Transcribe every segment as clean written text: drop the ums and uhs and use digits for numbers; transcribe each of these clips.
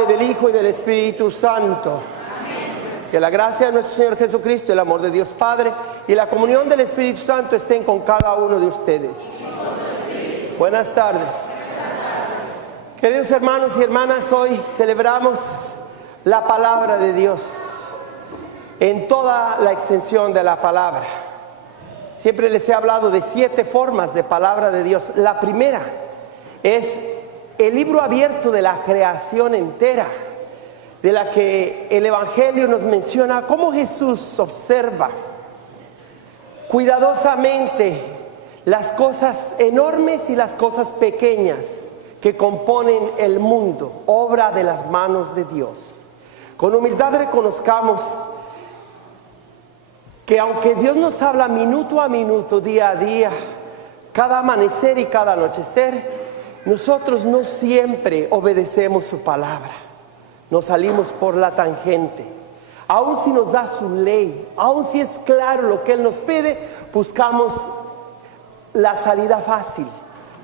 Padre, del Hijo y del Espíritu Santo. Amén. Que la gracia de nuestro Señor Jesucristo, el amor de Dios Padre y la comunión del Espíritu Santo estén con cada uno de ustedes. Buenas tardes. Queridos hermanos y hermanas, hoy celebramos la palabra de Dios en toda la extensión de la palabra. Siempre les he hablado de 7 formas de palabra de Dios. La primera es el libro abierto de la creación entera, de la que el Evangelio nos menciona cómo Jesús observa cuidadosamente las cosas enormes y las cosas pequeñas que componen el mundo, obra de las manos de Dios. Con humildad reconozcamos que aunque Dios nos habla minuto a minuto, día a día, cada amanecer y cada anochecer, nosotros no siempre obedecemos su palabra. Nos salimos por la tangente. Aun si nos da su ley, aun si es claro lo que Él nos pide, buscamos la salida fácil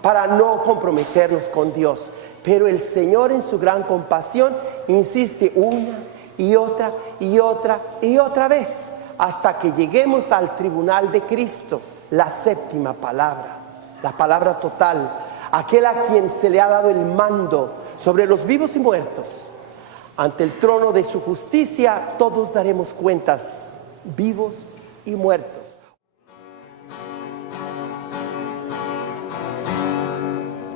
para no comprometernos con Dios. Pero el Señor, en su gran compasión, insiste una y otra y otra y otra vez, hasta que lleguemos al tribunal de Cristo, la séptima palabra, la palabra total, aquel a quien se le ha dado el mando sobre los vivos y muertos. Ante el trono de su justicia todos daremos cuentas, vivos y muertos.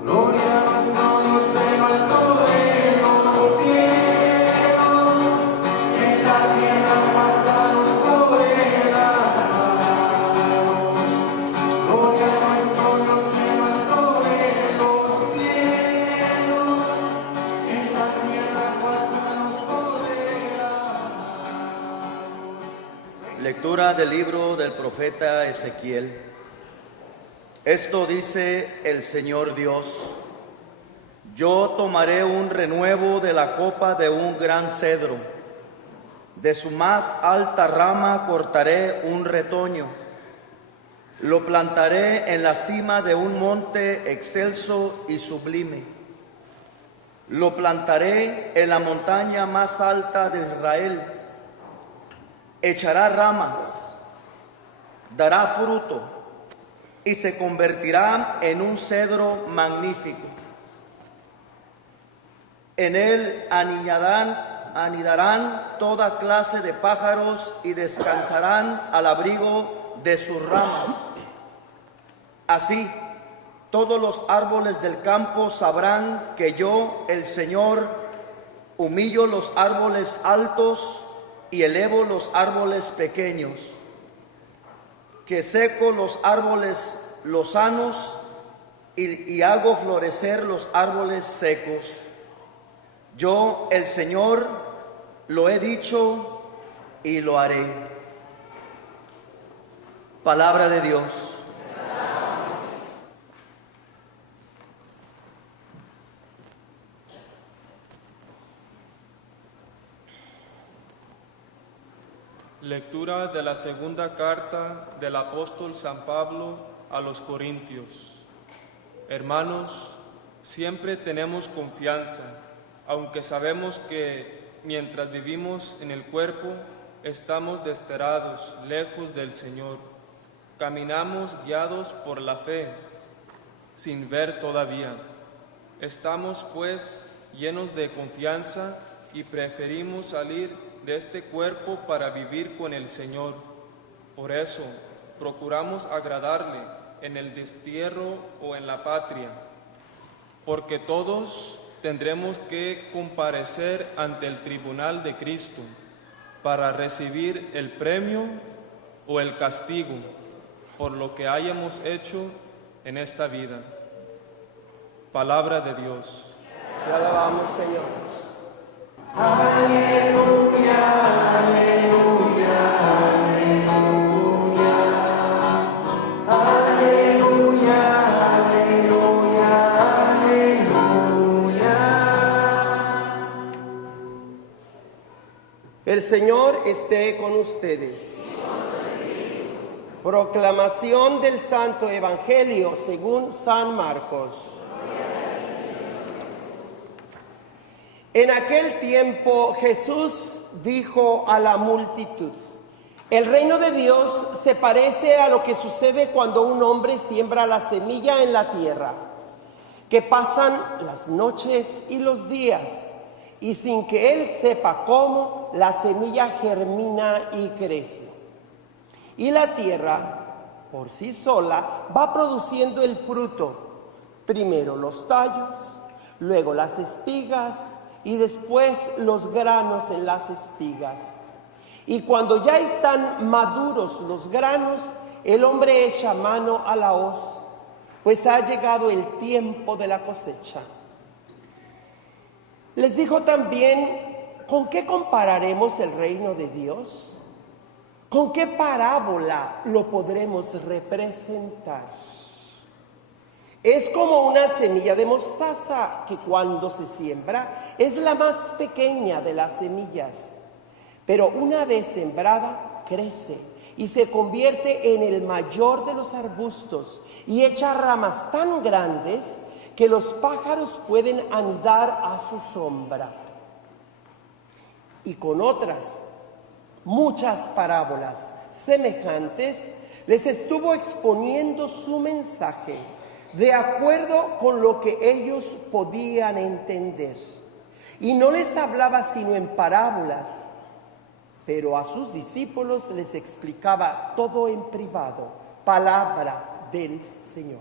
Gloria a nuestro Dios en alto de los cielos, en la tierra paz nos proveerá. Gloria a nuestro Dios en alto de los cielos, en la tierra paz nos proveerá. Lectura del libro del profeta Ezequiel. Esto dice el Señor Dios: yo tomaré un renuevo de la copa de un gran cedro, de su más alta rama cortaré un retoño, lo plantaré en la cima de un monte excelso y sublime, lo plantaré en la montaña más alta de Israel, echará ramas, dará fruto, y se convertirá en un cedro magnífico. En él anidarán toda clase de pájaros y descansarán al abrigo de sus ramas. Así, todos los árboles del campo sabrán que yo, el Señor, humillo los árboles altos y elevo los árboles pequeños, que seco los árboles lozanos y hago florecer los árboles secos. Yo, el Señor, lo he dicho y lo haré. Palabra de Dios. Lectura de la segunda carta del apóstol San Pablo a los Corintios. Hermanos, siempre tenemos confianza, aunque sabemos que mientras vivimos en el cuerpo, estamos desterrados, lejos del Señor. Caminamos guiados por la fe, sin ver todavía. Estamos pues llenos de confianza y preferimos salir de este cuerpo para vivir con el Señor. Por eso, procuramos agradarle en el destierro o en la patria, porque todos tendremos que comparecer ante el tribunal de Cristo para recibir el premio o el castigo por lo que hayamos hecho en esta vida. Palabra de Dios. Te alabamos, Señor. Aleluya, aleluya, aleluya. Aleluya, aleluya, aleluya. El Señor esté con ustedes. Proclamación del Santo Evangelio según San Marcos. En aquel tiempo Jesús dijo a la multitud: el reino de Dios se parece a lo que sucede cuando un hombre siembra la semilla en la tierra, que pasan las noches y los días, y sin que él sepa cómo, la semilla germina y crece. Y la tierra, por sí sola, va produciendo el fruto, primero los tallos, luego las espigas, y después los granos en las espigas. Y cuando ya están maduros los granos, el hombre echa mano a la hoz, pues ha llegado el tiempo de la cosecha. Les dijo también: ¿con qué compararemos el reino de Dios? ¿Con qué parábola lo podremos representar? Es como una semilla de mostaza que cuando se siembra es la más pequeña de las semillas, pero una vez sembrada crece y se convierte en el mayor de los arbustos y echa ramas tan grandes que los pájaros pueden anidar a su sombra. Y con otras muchas parábolas semejantes les estuvo exponiendo su mensaje de acuerdo con lo que ellos podían entender. Y no les hablaba sino en parábolas, pero a sus discípulos les explicaba todo en privado. Palabra del Señor.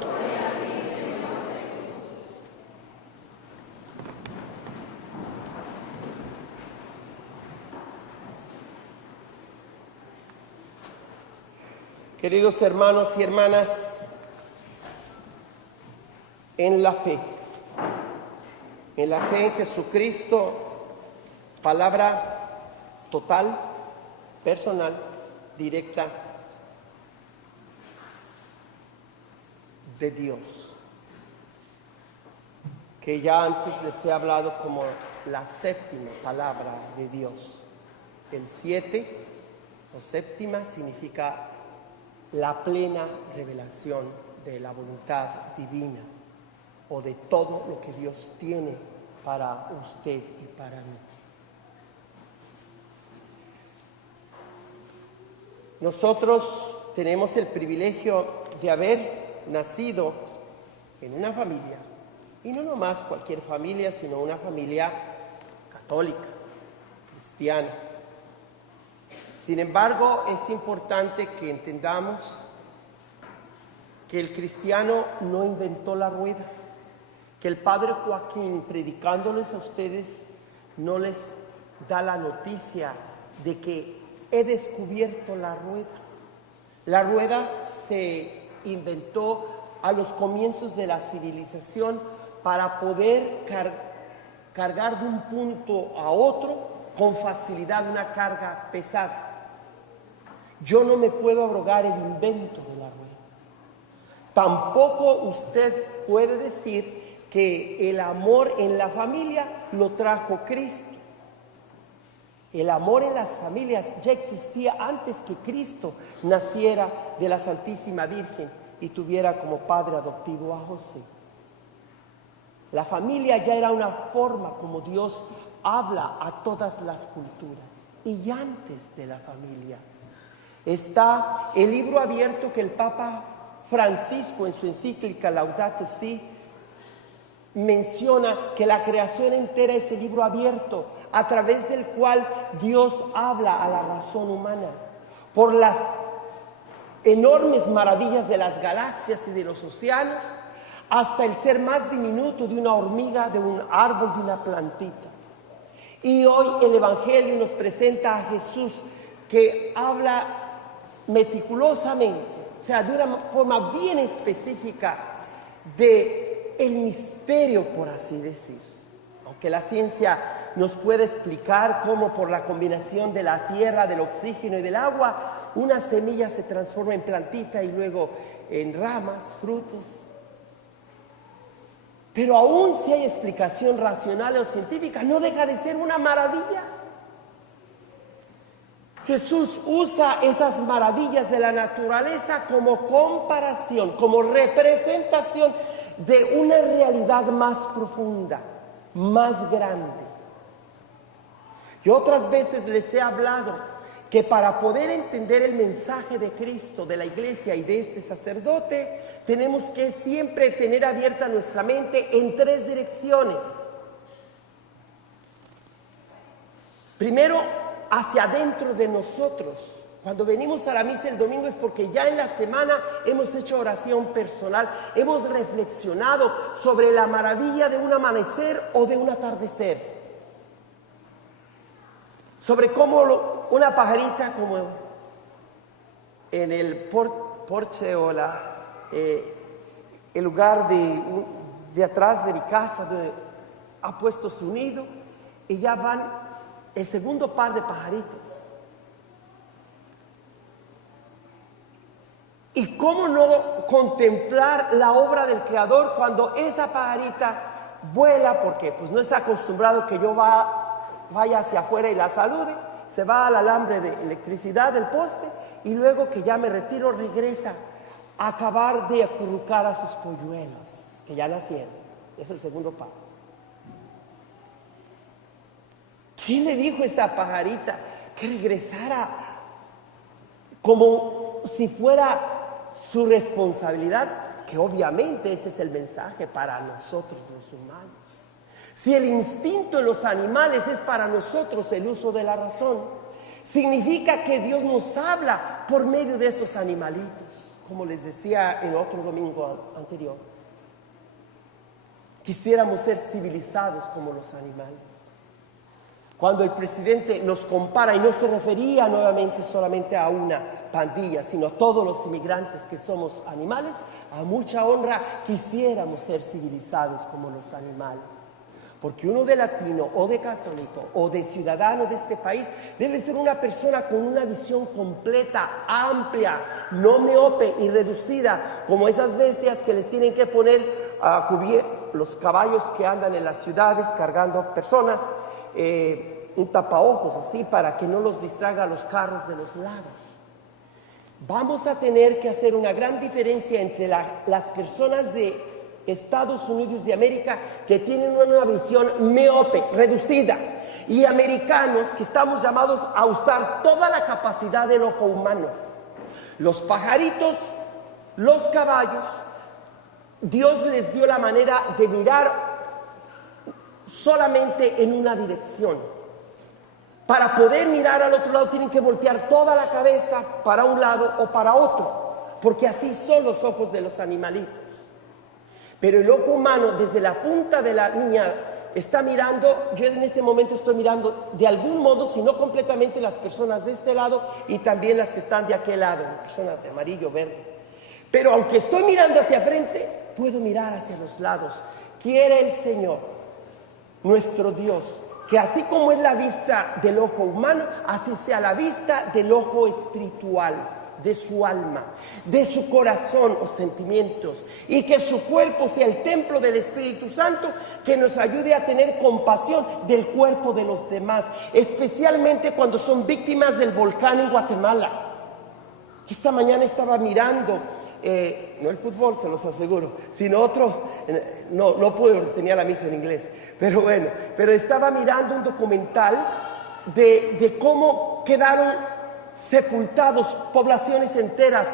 Gloria a ti, Señor Jesús. Queridos hermanos y hermanas, en la fe en Jesucristo, palabra total, personal, directa de Dios, que ya antes les he hablado como la séptima palabra de Dios. El 7 o séptima significa la plena revelación de la voluntad divina o de todo lo que Dios tiene para usted y para mí. Nosotros tenemos el privilegio de haber nacido en una familia, y no nomás cualquier familia, sino una familia católica, cristiana. Sin embargo, es importante que entendamos que el cristiano no inventó la rueda, que el Padre Joaquín, predicándoles a ustedes, no les da la noticia de que he descubierto la rueda. La rueda se inventó a los comienzos de la civilización para poder cargar de un punto a otro con facilidad una carga pesada. Yo no me puedo abrogar el invento de la rueda. Tampoco usted puede decir que el amor en la familia lo trajo Cristo. El amor en las familias ya existía antes que Cristo naciera de la Santísima Virgen y tuviera como padre adoptivo a José. La familia ya era una forma como Dios habla a todas las culturas. Y antes de la familia está el libro abierto que el Papa Francisco en su encíclica Laudato Si menciona, que la creación entera es el libro abierto a través del cual Dios habla a la razón humana, por las enormes maravillas de las galaxias y de los océanos, hasta el ser más diminuto de una hormiga, de un árbol, de una plantita. Y hoy el Evangelio nos presenta a Jesús que habla meticulosamente, o sea, de una forma bien específica, de el misterio, por así decir. Aunque la ciencia nos puede explicar cómo por la combinación de la tierra, del oxígeno y del agua, una semilla se transforma en plantita y luego en ramas, frutos. Pero aún si hay explicación racional o científica, no deja de ser una maravilla. Jesús usa esas maravillas de la naturaleza como comparación, como representación de una realidad más profunda. más grande. Y otras veces les he hablado que para poder entender el mensaje de Cristo, de la iglesia y de este sacerdote, tenemos que siempre tener abierta nuestra mente en 3 direcciones. Primero, hacia adentro de nosotros. Cuando venimos a la misa el domingo es porque ya en la semana hemos hecho oración personal, hemos reflexionado sobre la maravilla de un amanecer o de un atardecer. Sobre cómo una pajarita, como en el porche o el lugar de atrás de mi casa, ha puesto su nido y ya van el segundo par de pajaritos. Y cómo no contemplar la obra del Creador cuando esa pajarita vuela, porque pues no está acostumbrado que yo vaya hacia afuera y la salude, se va al alambre de electricidad del poste y luego que ya me retiro regresa a acabar de acurrucar a sus polluelos que ya nacieron. Es el segundo par. ¿Quién le dijo a esa pajarita que regresara como si fuera su responsabilidad? Que obviamente ese es el mensaje para nosotros los humanos. Si el instinto en los animales es para nosotros el uso de la razón, significa que Dios nos habla por medio de esos animalitos, como les decía en otro domingo anterior. Quisiéramos ser civilizados como los animales. Cuando el presidente nos compara, y no se refería nuevamente solamente a una pandilla, sino a todos los inmigrantes que somos animales, a mucha honra quisiéramos ser civilizados como los animales. Porque uno de latino o de católico o de ciudadano de este país debe ser una persona con una visión completa, amplia, no miope y reducida, como esas bestias que les tienen que poner los caballos que andan en las ciudades cargando personas, un tapaojos así para que no los distraiga los carros de los lados. Vamos a tener que hacer una gran diferencia entre las personas de Estados Unidos de América que tienen una visión miope, reducida, y americanos que estamos llamados a usar toda la capacidad del ojo humano. Los pajaritos, los caballos, Dios les dio la manera de mirar solamente en una dirección. Para poder mirar al otro lado tienen que voltear toda la cabeza para un lado o para otro, porque así son los ojos de los animalitos. Pero el ojo humano, desde la punta de la niña, está mirando. Yo en este momento estoy mirando de algún modo, si no completamente, las personas de este lado y también las que están de aquel lado, personas de amarillo, verde. Pero aunque estoy mirando hacia frente, puedo mirar hacia los lados. Quiere el Señor, nuestro Dios, que así como es la vista del ojo humano, así sea la vista del ojo espiritual, de su alma, de su corazón o sentimientos, y que su cuerpo sea el templo del Espíritu Santo, que nos ayude a tener compasión del cuerpo de los demás, especialmente cuando son víctimas del volcán en Guatemala. Esta mañana estaba mirando, no el fútbol, se los aseguro, sino otro, no pude porque tenía la misa en inglés, pero bueno, pero estaba mirando un documental de cómo quedaron sepultados poblaciones enteras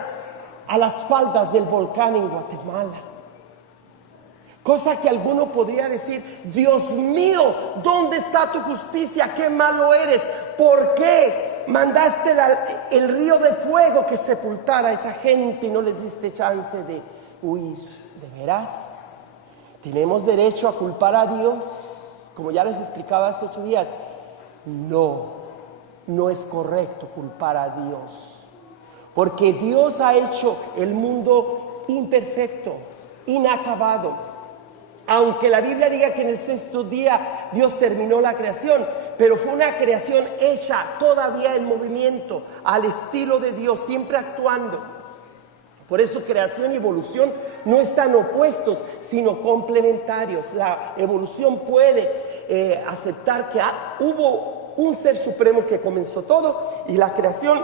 a las faldas del volcán en Guatemala. Cosa que alguno podría decir: Dios mío, ¿dónde está tu justicia? ¡Qué malo eres! ¿Por qué mandaste el río de fuego que sepultara a esa gente y no les diste chance de huir? ¿De veras? ¿Tenemos derecho a culpar a Dios? Como ya les explicaba hace 8 días, no es correcto culpar a Dios, porque Dios ha hecho el mundo imperfecto, inacabado. Aunque la Biblia diga que en el 6º día Dios terminó la creación, pero fue una creación hecha todavía en movimiento, al estilo de Dios, siempre actuando. Por eso creación y evolución no están opuestos, sino complementarios. La evolución puede aceptar que hubo un ser supremo que comenzó todo, y la creación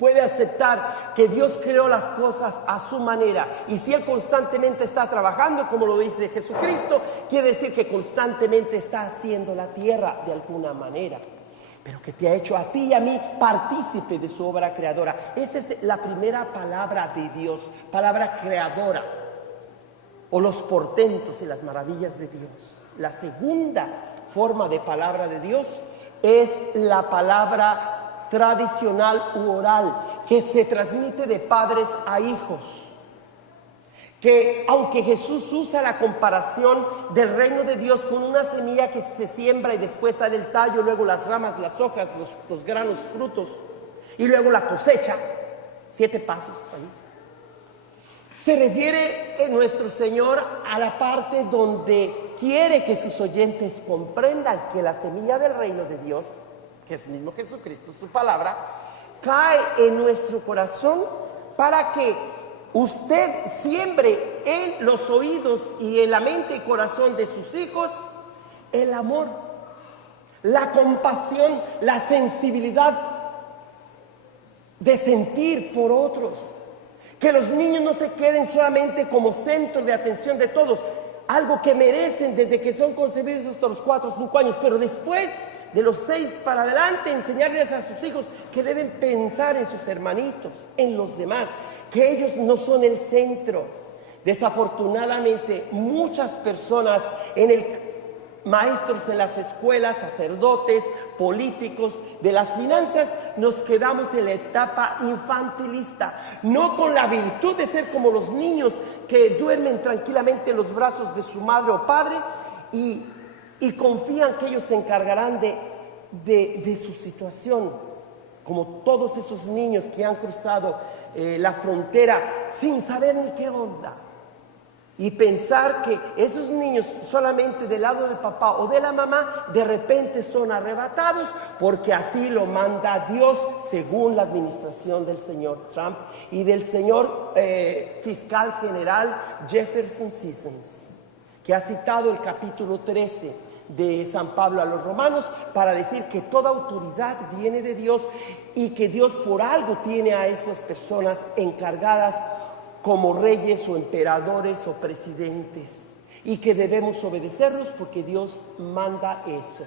puede aceptar que Dios creó las cosas a su manera. Y si Él constantemente está trabajando, como lo dice Jesucristo, quiere decir que constantemente está haciendo la tierra de alguna manera. Pero que te ha hecho a ti y a mí partícipe de su obra creadora. Esa es la primera palabra de Dios, palabra creadora. O los portentos y las maravillas de Dios. La segunda forma de palabra de Dios es la palabra tradicional u oral, que se transmite de padres a hijos. Que aunque Jesús usa la comparación del reino de Dios con una semilla que se siembra y después sale el tallo, luego las ramas, las hojas, los granos, frutos, y luego la cosecha, 7 pasos ahí. Se refiere nuestro Señor a la parte donde quiere que sus oyentes comprendan que la semilla del reino de Dios, que es mismo Jesucristo, su palabra, cae en nuestro corazón para que usted siembre en los oídos y en la mente y corazón de sus hijos el amor, la compasión, la sensibilidad de sentir por otros. Que los niños no se queden solamente como centro de atención de todos, algo que merecen desde que son concebidos hasta los 4 o 5 años, pero después de los 6 para adelante, enseñarles a sus hijos que deben pensar en sus hermanitos, en los demás, que ellos no son el centro. Desafortunadamente, muchas personas maestros en las escuelas, sacerdotes, políticos, de las finanzas, nos quedamos en la etapa infantilista, no con la virtud de ser como los niños que duermen tranquilamente en los brazos de su madre o padre y confían que ellos se encargarán de su situación, como todos esos niños que han cruzado la frontera sin saber ni qué onda. Y pensar que esos niños solamente del lado del papá o de la mamá de repente son arrebatados porque así lo manda Dios según la administración del señor Trump y del señor fiscal general Jefferson Sessions, que ha citado el capítulo 13 de San Pablo a los romanos para decir que toda autoridad viene de Dios y que Dios por algo tiene a esas personas encargadas como reyes o emperadores o presidentes y que debemos obedecerlos porque Dios manda eso.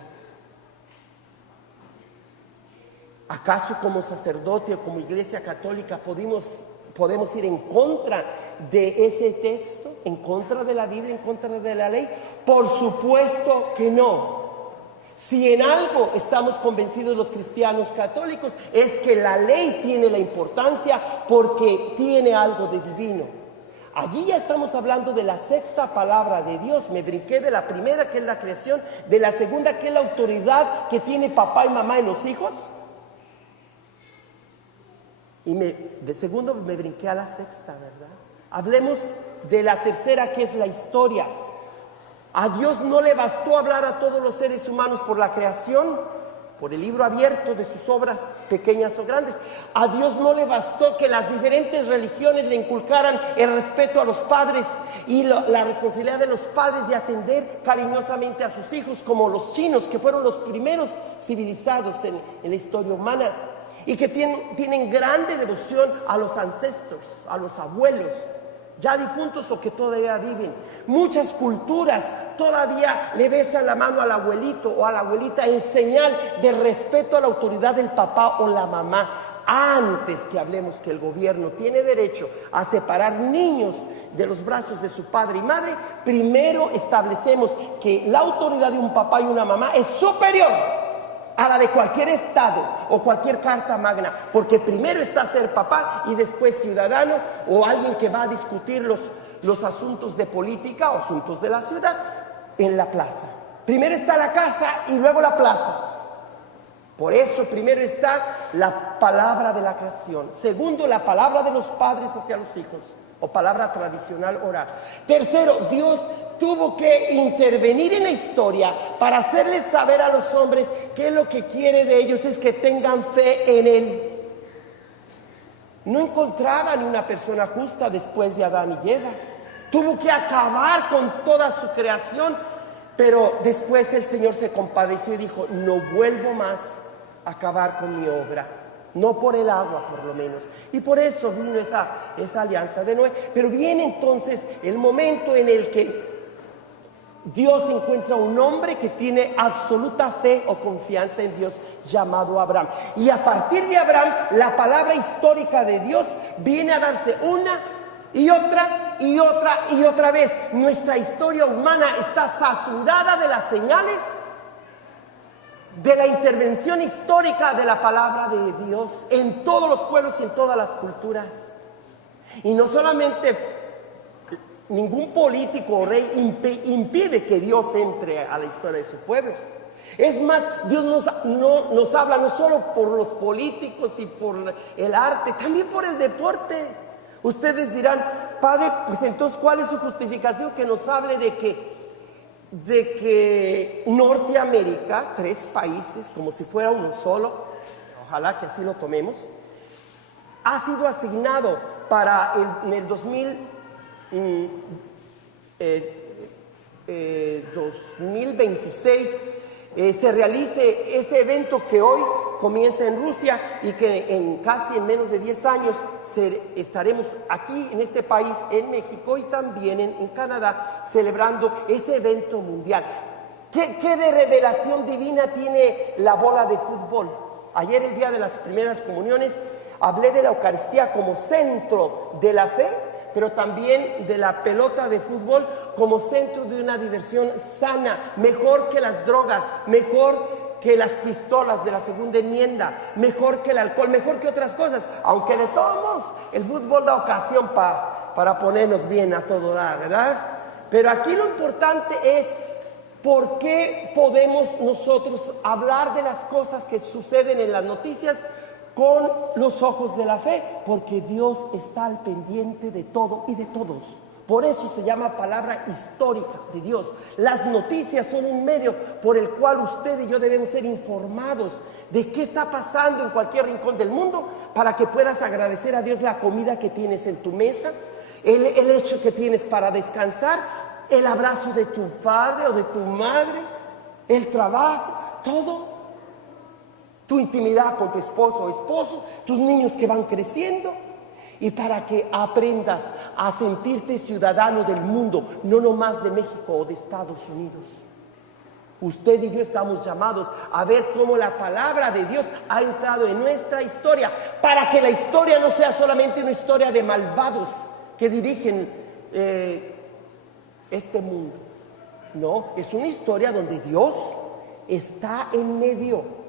¿Acaso como sacerdote o como iglesia católica podemos ir en contra de ese texto, en contra de la Biblia, en contra de la ley? Por supuesto que no. Si en algo estamos convencidos los cristianos católicos es que la ley tiene la importancia porque tiene algo de divino. Allí ya estamos hablando de la sexta palabra de Dios. Me brinqué de la primera, que es la creación, de la segunda, que es la autoridad que tiene papá y mamá en los hijos, y de segundo me brinqué a la sexta, ¿verdad? Hablemos de la tercera, que es la historia. A Dios no le bastó hablar a todos los seres humanos por la creación, por el libro abierto de sus obras, pequeñas o grandes. A Dios no le bastó que las diferentes religiones le inculcaran el respeto a los padres y la responsabilidad de los padres de atender cariñosamente a sus hijos, como los chinos, que fueron los primeros civilizados en la historia humana y que tienen grande devoción a los ancestros, a los abuelos, ya difuntos o que todavía viven. Muchas culturas todavía le besan la mano al abuelito o a la abuelita en señal de respeto a la autoridad del papá o la mamá. Antes que hablemos que el gobierno tiene derecho a separar niños de los brazos de su padre y madre, primero establecemos que la autoridad de un papá y una mamá es superior a la de cualquier estado o cualquier carta magna, porque primero está ser papá y después ciudadano o alguien que va a discutir los asuntos de política o asuntos de la ciudad en la plaza. Primero está la casa y luego la plaza. Por eso primero está la palabra de la creación, segundo la palabra de los padres hacia los hijos o palabra tradicional oral. Tercero, Dios tuvo que intervenir en la historia para hacerles saber a los hombres que lo que quiere de ellos es que tengan fe en Él. No encontraban una persona justa después de Adán y Eva. Tuvo que acabar con toda su creación, pero después el Señor se compadeció y dijo: no vuelvo más a acabar con mi obra. no por el agua por lo menos. Y por eso vino esa alianza de Noé. Pero viene entonces el momento en el que Dios encuentra un hombre que tiene absoluta fe o confianza en Dios, llamado Abraham. Y a partir de Abraham, la palabra histórica de Dios viene a darse una y otra y otra y otra vez. Nuestra historia humana está saturada de las señales de la intervención histórica de la palabra de Dios en todos los pueblos y en todas las culturas. Y no solamente ningún político o rey impide que Dios entre a la historia de su pueblo. Es más, Dios nos habla no solo por los políticos y por el arte, también por el deporte. Ustedes dirán, Padre, pues entonces, ¿cuál es su justificación que nos hable de que Norteamérica, 3 países, como si fuera uno solo, ojalá que así lo tomemos, ha sido asignado para en el 2026 se realice ese evento que hoy comienza en Rusia y que en menos de 10 años estaremos aquí en este país, en México y también en Canadá, celebrando ese evento mundial. ¿Qué de revelación divina tiene la bola de fútbol? Ayer, el día de las primeras comuniones, hablé de la Eucaristía como centro de la fe, pero también de la pelota de fútbol como centro de una diversión sana, mejor que las drogas, mejor que las pistolas de la segunda enmienda, mejor que el alcohol, mejor que otras cosas, aunque de todos modos el fútbol da ocasión para ponernos bien a todo dar, ¿verdad? Pero aquí lo importante es por qué podemos nosotros hablar de las cosas que suceden en las noticias con los ojos de la fe, porque Dios está al pendiente de todo y de todos. Por eso se llama palabra histórica de Dios. Las noticias son un medio por el cual usted y yo debemos ser informados de qué está pasando en cualquier rincón del mundo, para que puedas agradecer a Dios la comida que tienes en tu mesa, el hecho que tienes para descansar, el abrazo de tu padre o de tu madre, el trabajo, todo. Tu intimidad con tu esposo o esposo, tus niños que van creciendo, y para que aprendas a sentirte ciudadano del mundo, no nomás de México o de Estados Unidos. Usted y yo estamos llamados a ver cómo la palabra de Dios ha entrado en nuestra historia, para que la historia no sea solamente una historia de malvados que dirigen este mundo. No, es una historia donde Dios está en medio.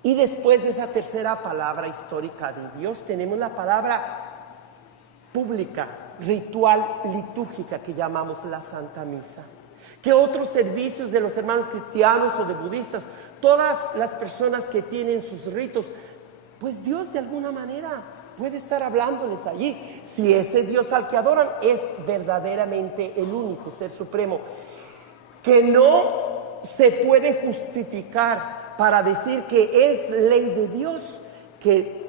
Y después de esa tercera palabra histórica de Dios, tenemos la palabra pública, ritual, litúrgica, que llamamos la Santa Misa. Que otros servicios de los hermanos cristianos o de budistas, todas las personas que tienen sus ritos, pues Dios de alguna manera puede estar hablándoles allí. Si ese Dios al que adoran es verdaderamente el único ser supremo, que no se puede justificar para decir que es ley de Dios que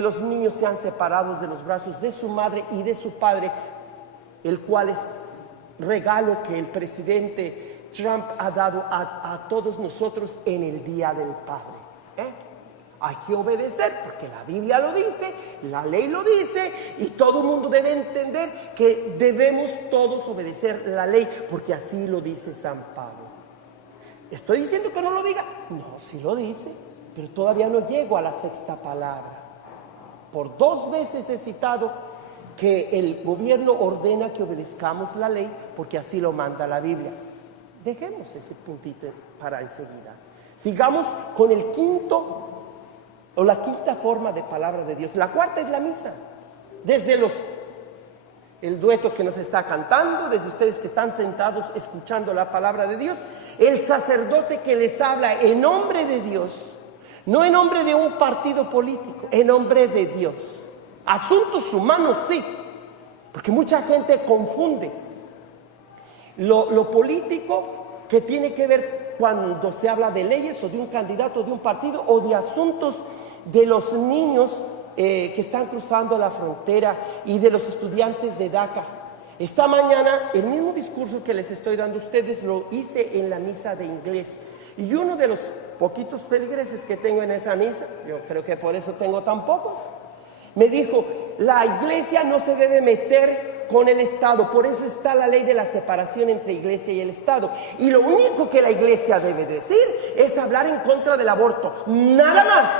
los niños sean separados de los brazos de su madre y de su padre, el cual es regalo que el presidente Trump ha dado a todos nosotros en el Día del Padre. Hay que obedecer porque la Biblia lo dice, la ley lo dice, y todo el mundo debe entender que debemos todos obedecer la ley, porque así lo dice San Pablo. ¿Estoy diciendo que no lo diga? No, sí lo dice, pero todavía no llego a la sexta palabra. Por 2 veces he citado que el gobierno ordena que obedezcamos la ley porque así lo manda la Biblia. Dejemos ese puntito para enseguida. Sigamos con el quinto o la quinta forma de palabra de Dios. La cuarta es la misa. Desde el dueto que nos está cantando, desde ustedes que están sentados escuchando la palabra de Dios, el sacerdote que les habla en nombre de Dios, no en nombre de un partido político, en nombre de Dios. Asuntos humanos sí, porque mucha gente confunde lo político, que tiene que ver cuando se habla de leyes o de un candidato de un partido, o de asuntos de los niños que están cruzando la frontera y de los estudiantes de DACA. Esta mañana el mismo discurso que les estoy dando a ustedes lo hice en la misa de inglés, y uno de los poquitos feligreses que tengo en esa misa, yo creo que por eso tengo tan pocos, me dijo, la iglesia no se debe meter con el Estado, por eso está la ley de la separación entre iglesia y el Estado. Y lo único que la iglesia debe decir es hablar en contra del aborto, nada más.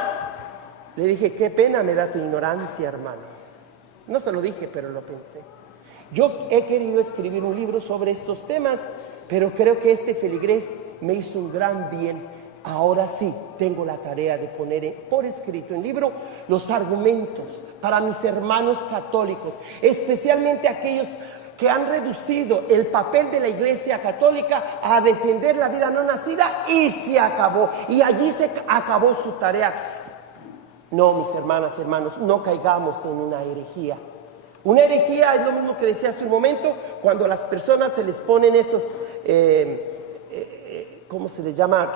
Le dije, qué pena me da tu ignorancia, hermano. No se lo dije, pero lo pensé. Yo he querido escribir un libro sobre estos temas, pero creo que este feligrés me hizo un gran bien. Ahora sí, tengo la tarea de poner por escrito en libro los argumentos para mis hermanos católicos, especialmente aquellos que han reducido el papel de la Iglesia Católica a defender la vida no nacida y se acabó. Y allí se acabó su tarea. No, mis hermanas, hermanos, no caigamos en una herejía. Una herejía es lo mismo que decía hace un momento, cuando a las personas se les ponen esos... ¿cómo se les llama?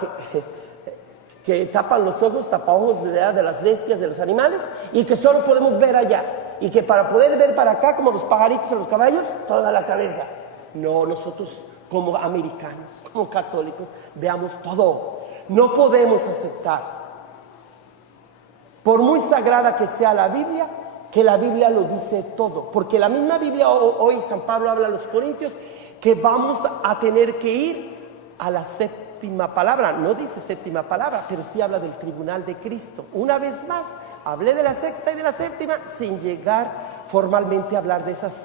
Que tapan los ojos, tapaojos, ¿verdad?, de las bestias, de los animales, y que solo podemos ver allá. Y que para poder ver para acá, como los pajaritos o los caballos, toda la cabeza. No, nosotros como americanos, como católicos, veamos todo. No podemos aceptar, por muy sagrada que sea la Biblia, que la Biblia lo dice todo. Porque la misma Biblia, hoy San Pablo habla a los Corintios, que vamos a tener que ir a la séptima palabra. No dice séptima palabra, pero sí habla del tribunal de Cristo. Una vez más, hablé de la sexta y de la séptima sin llegar formalmente a hablar de esas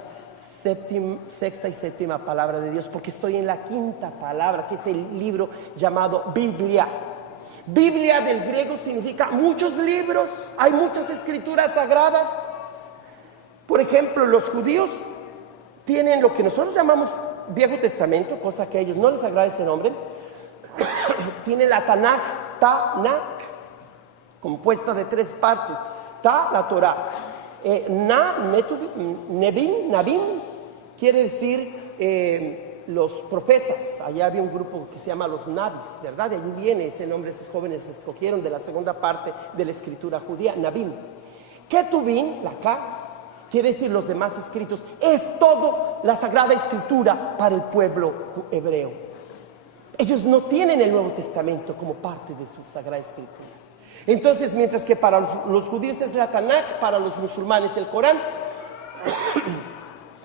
sexta y séptima palabra de Dios, porque estoy en la quinta palabra, que es el libro llamado Biblia. Biblia del griego significa muchos libros, hay muchas escrituras sagradas. Por ejemplo, los judíos tienen lo que nosotros llamamos Viejo Testamento, cosa que a ellos no les agrada ese nombre. Tiene la Tanaj, compuesta de 3 partes. Ta, la Torah. Nabim, quiere decir los profetas. Allá había un grupo que se llama los Nabis, ¿verdad? De allí viene ese nombre, esos jóvenes se escogieron de la segunda parte de la escritura judía, Nabim. Ketubim, la K, quiere decir los demás escritos. Es todo la Sagrada Escritura para el pueblo hebreo. Ellos no tienen el Nuevo Testamento como parte de su Sagrada Escritura. Entonces, mientras que para los judíos es la Tanakh, para los musulmanes el Corán,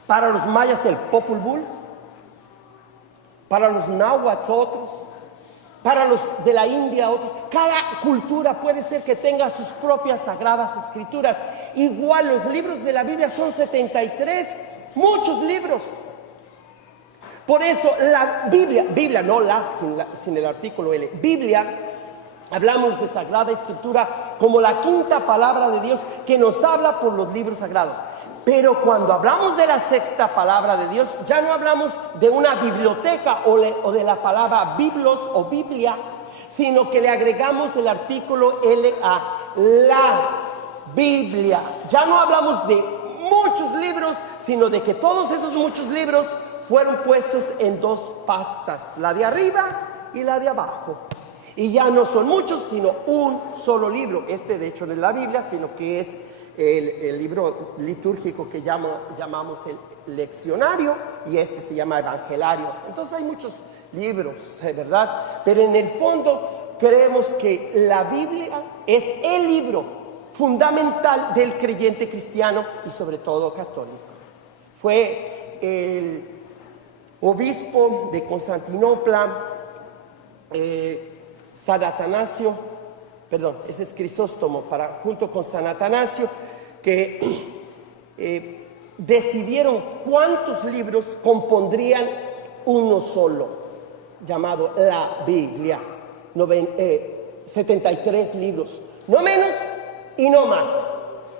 para los mayas el Popol Vuh, para los náhuatl otros, para los de la India otros. Cada cultura puede ser que tenga sus propias sagradas escrituras. Igual los libros de la Biblia son 73, muchos libros. Por eso la Biblia, no sin el artículo L, Biblia, hablamos de Sagrada Escritura como la quinta palabra de Dios que nos habla por los libros sagrados. Pero cuando hablamos de la sexta palabra de Dios, ya no hablamos de una biblioteca o de la palabra biblos o Biblia, sino que le agregamos el artículo LA, la Biblia. Ya no hablamos de muchos libros, sino de que todos esos muchos libros fueron puestos en 2 pastas, la de arriba y la de abajo. Y ya no son muchos, sino un solo libro. Este de hecho no es la Biblia, sino que es el libro litúrgico que llamamos el leccionario, y este se llama evangelario. Entonces hay muchos libros, ¿verdad? Pero en el fondo creemos que la Biblia es el libro fundamental del creyente cristiano y sobre todo católico. Fue el obispo de Constantinopla, San Atanasio, perdón, ese es Crisóstomo, junto con San Atanasio, que decidieron cuántos libros compondrían uno solo, llamado la Biblia. 73 libros, no menos y no más.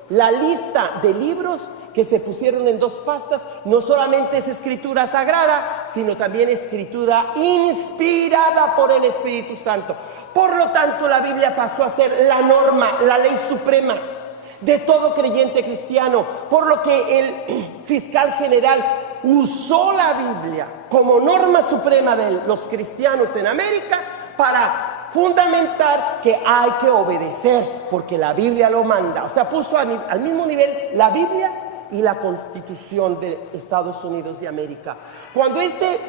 La lista de libros que se pusieron en 2 pastas no solamente es escritura sagrada, sino también escritura inspirada por el Espíritu Santo. Por lo tanto, la Biblia pasó a ser la norma, la ley suprema de todo creyente cristiano, por lo que el fiscal general usó la Biblia como norma suprema de los cristianos en América para fundamentar que hay que obedecer, porque la Biblia lo manda. O sea, puso al mismo nivel la Biblia y la Constitución de Estados Unidos de América. Cuando este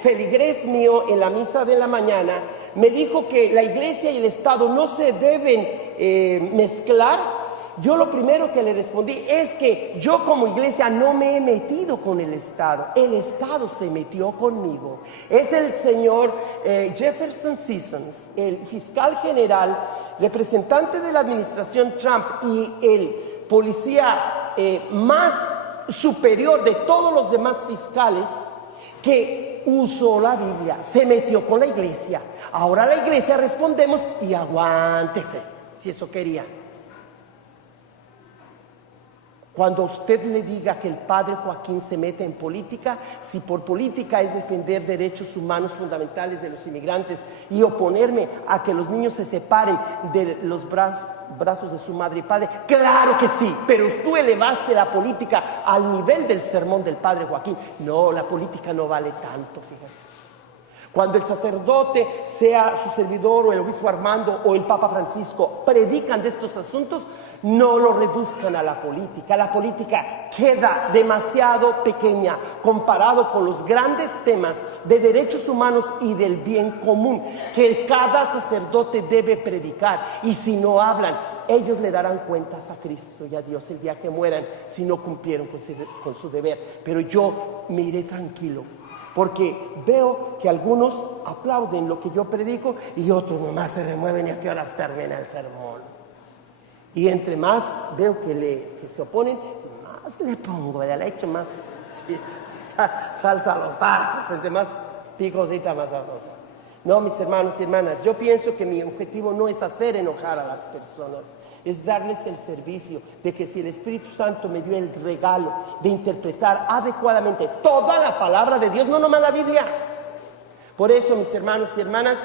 feligrés mío en la misa de la mañana me dijo que la iglesia y el Estado no se deben mezclar, yo lo primero que le respondí es que yo como iglesia no me he metido con el Estado se metió conmigo. Es el señor Jefferson Sessions, el fiscal general, representante de la administración Trump y el policía más superior de todos los demás fiscales, que usó la Biblia, se metió con la iglesia. Ahora la iglesia respondemos y aguántese, si eso quería. Cuando usted le diga que el padre Joaquín se mete en política, si por política es defender derechos humanos fundamentales de los inmigrantes y oponerme a que los niños se separen de los brazos de su madre y padre, claro que sí, pero tú elevaste la política al nivel del sermón del padre Joaquín. No, la política no vale tanto, fíjate. Cuando el sacerdote, sea su servidor o el obispo Armando o el Papa Francisco, predican de estos asuntos, no lo reduzcan a la política. La política queda demasiado pequeña comparado con los grandes temas de derechos humanos y del bien común que cada sacerdote debe predicar. Y si no hablan, ellos le darán cuentas a Cristo y a Dios el día que mueran si no cumplieron con su deber. Pero yo me iré tranquilo, porque veo que algunos aplauden lo que yo predico y otros nomás se remueven y a qué horas termina el sermón. Y entre más veo que se oponen, más le pongo, le echo más salsa a los tacos, entre más picosita, más sabrosa. No, mis hermanos y hermanas, yo pienso que mi objetivo no es hacer enojar a las personas, es darles el servicio de que si el Espíritu Santo me dio el regalo de interpretar adecuadamente toda la palabra de Dios, no nomás la Biblia. Por eso, mis hermanos y hermanas,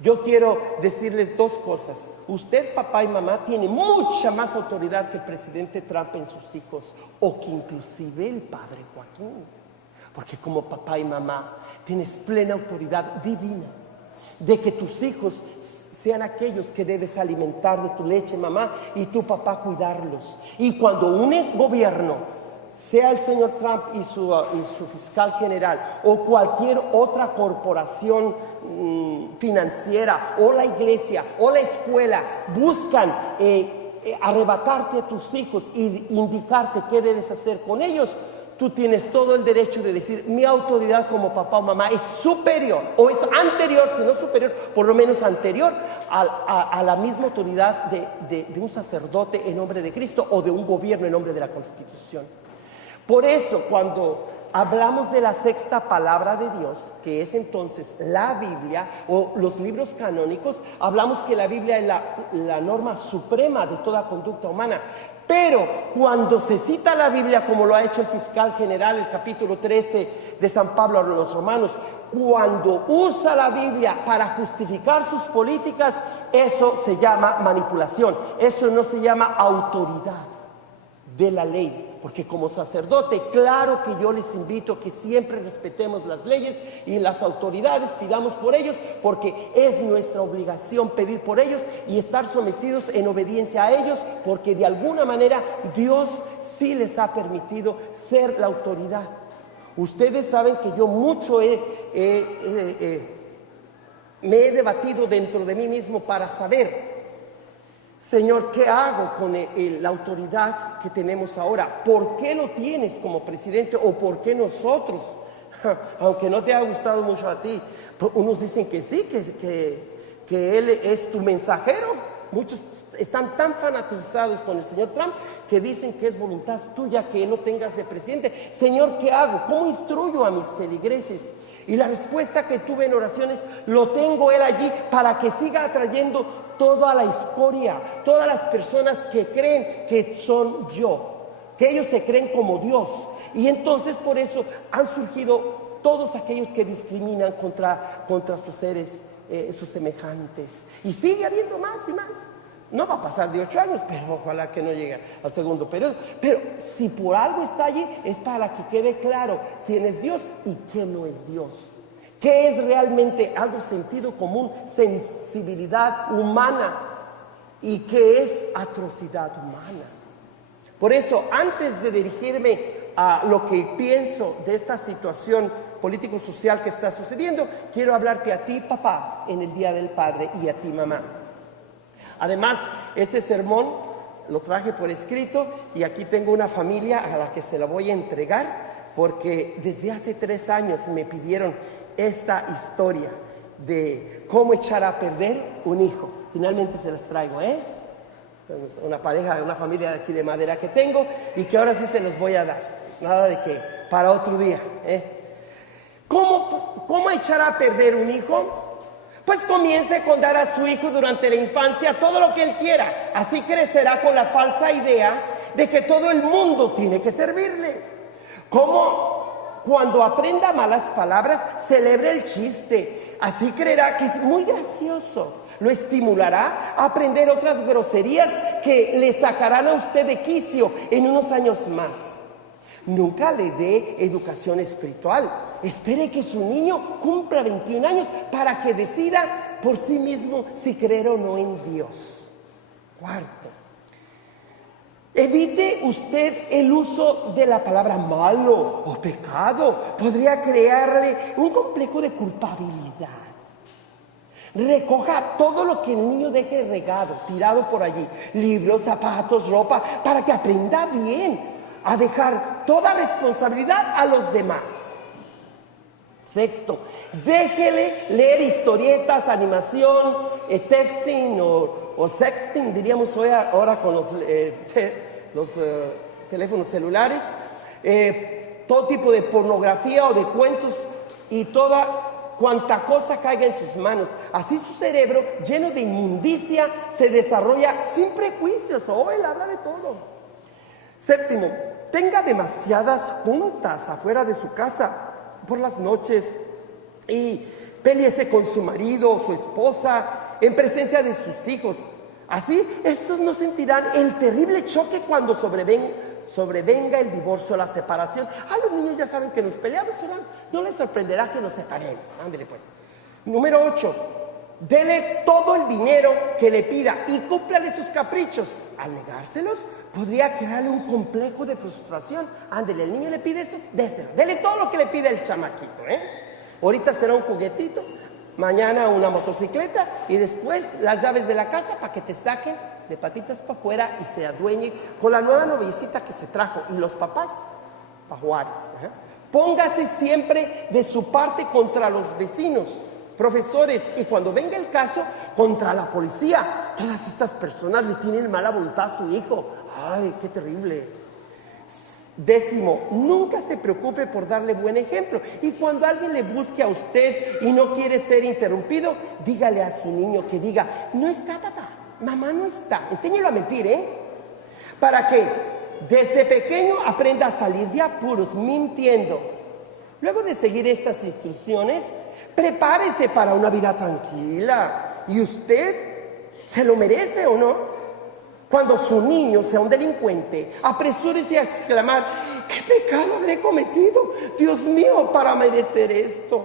yo quiero decirles dos cosas. Usted, papá y mamá, tiene mucha más autoridad que el presidente Trump en sus hijos, o que inclusive el padre Joaquín. Porque como papá y mamá tienes plena autoridad divina de que tus hijos sean aquellos que debes alimentar de tu leche, mamá, y tu papá cuidarlos. Y cuando un gobierno, sea el señor Trump y su fiscal general o cualquier otra corporación financiera o la iglesia o la escuela, buscan arrebatarte a tus hijos e indicarte qué debes hacer con ellos, tú tienes todo el derecho de decir: mi autoridad como papá o mamá es superior, o es anterior, si no superior, por lo menos anterior a la misma autoridad de un sacerdote en nombre de Cristo o de un gobierno en nombre de la Constitución. Por eso, cuando hablamos de la sexta palabra de Dios, que es entonces la Biblia o los libros canónicos, hablamos que la Biblia es la norma suprema de toda conducta humana. Pero cuando se cita la Biblia, como lo ha hecho el fiscal general, el capítulo 13 de San Pablo a los Romanos, cuando usa la Biblia para justificar sus políticas, eso se llama manipulación, eso no se llama autoridad de la ley. Porque como sacerdote, claro que yo les invito a que siempre respetemos las leyes y las autoridades, pidamos por ellos, porque es nuestra obligación pedir por ellos y estar sometidos en obediencia a ellos, porque de alguna manera Dios sí les ha permitido ser la autoridad. Ustedes saben que yo mucho me he debatido dentro de mí mismo para saber: Señor, ¿qué hago con la autoridad que tenemos ahora? ¿Por qué lo tienes como presidente? ¿O por qué nosotros? Aunque no te haya gustado mucho a ti, unos dicen que sí, que Él es tu mensajero. Muchos están tan fanatizados con el señor Trump que dicen que es voluntad tuya que no tengas de presidente. Señor, ¿qué hago? ¿Cómo instruyo a mis feligreses? Y la respuesta que tuve en oraciones, lo tengo Él allí para que siga atrayendo toda la escoria, todas las personas que creen que son yo, que ellos se creen como Dios. Y entonces por eso han surgido todos aquellos que discriminan contra sus seres, sus semejantes. Y sigue habiendo más y más. No va a pasar de 8 años, pero ojalá que no llegue al segundo periodo. Pero si por algo está allí, es para que quede claro quién es Dios y quién no es Dios. ¿Qué es realmente algo sentido común, sensibilidad humana? ¿Y qué es atrocidad humana? Por eso, antes de dirigirme a lo que pienso de esta situación político-social que está sucediendo, quiero hablarte a ti, papá, en el Día del Padre, y a ti, mamá. Además, este sermón lo traje por escrito y aquí tengo una familia a la que se la voy a entregar porque desde hace 3 años me pidieron esta historia de cómo echar a perder un hijo. Finalmente se las traigo, una pareja, una familia de aquí de Madera que tengo y que ahora sí se los voy a dar. Nada de que para otro día. ¿Cómo echar a perder un hijo? Pues comience con dar a su hijo durante la infancia todo lo que él quiera. Así crecerá con la falsa idea de que todo el mundo tiene que servirle. Como cuando aprenda malas palabras, celebre el chiste. Así creerá que es muy gracioso. Lo estimulará a aprender otras groserías que le sacarán a usted de quicio en unos años más. Nunca le dé educación espiritual. Espere que su niño cumpla 21 años para que decida por sí mismo si creer o no en Dios. Cuarto, evite usted el uso de la palabra malo o pecado. Podría crearle un complejo de culpabilidad. Recoja todo lo que el niño deje regado, tirado por allí. Libros, zapatos, ropa, para que aprenda bien a dejar toda responsabilidad a los demás. Sexto, déjele leer historietas, animación, texting o sexting, diríamos hoy ahora con los teléfonos celulares, todo tipo de pornografía o de cuentos y toda cuanta cosa caiga en sus manos. Así su cerebro, lleno de inmundicia, se desarrolla sin prejuicios. Él habla de todo. Séptimo, tenga demasiadas juntas afuera de su casa por las noches y péliese con su marido o su esposa en presencia de sus hijos. Así, estos no sentirán el terrible choque cuando sobrevenga el divorcio o la separación. Los niños ya saben que nos peleamos, ¿verdad? No les sorprenderá que nos separemos. Ándele pues. Número 8. Dele todo el dinero que le pida y cúmplale sus caprichos. Al negárselos, podría crearle un complejo de frustración. Ándele, el niño le pide esto, déselo. Dele todo lo que le pide el chamaquito, Ahorita será un juguetito, mañana una motocicleta y después las llaves de la casa para que te saquen de patitas para afuera y se adueñe con la nueva noviecita que se trajo. Y los papás, para Juárez. Póngase siempre de su parte contra los vecinos, profesores y cuando venga el caso, contra la policía. Todas estas personas le tienen mala voluntad a su hijo. ¡Ay, qué terrible! Décimo, nunca se preocupe por darle buen ejemplo. Y cuando alguien le busque a usted y no quiere ser interrumpido, dígale a su niño que diga, no está papá, mamá no está. Enséñelo a mentir, para que desde pequeño aprenda a salir de apuros mintiendo. Luego de seguir estas instrucciones, prepárese para una vida tranquila. ¿Y usted se lo merece o no? Cuando su niño sea un delincuente, apresúrese a exclamar, ¿qué pecado habré cometido? Dios mío, para merecer esto.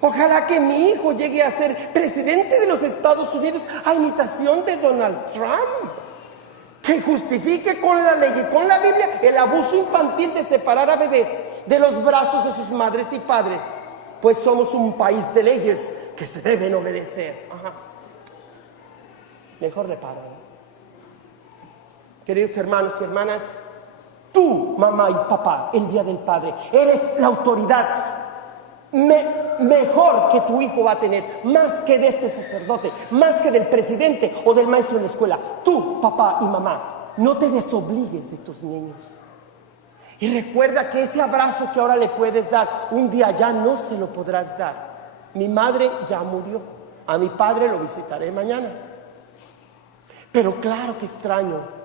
Ojalá que mi hijo llegue a ser presidente de los Estados Unidos a imitación de Donald Trump. Que justifique con la ley y con la Biblia el abuso infantil de separar a bebés de los brazos de sus madres y padres. Pues somos un país de leyes que se deben obedecer. Mejor reparo. Queridos hermanos y hermanas, tú, mamá y papá, el Día del Padre, eres la autoridad mejor que tu hijo va a tener, más que de este sacerdote, más que del presidente o del maestro en la escuela. Tú, papá y mamá, no te desobligues de tus niños. Y recuerda que ese abrazo que ahora le puedes dar, un día ya no se lo podrás dar. Mi madre ya murió, a mi padre lo visitaré mañana. Pero claro que extraño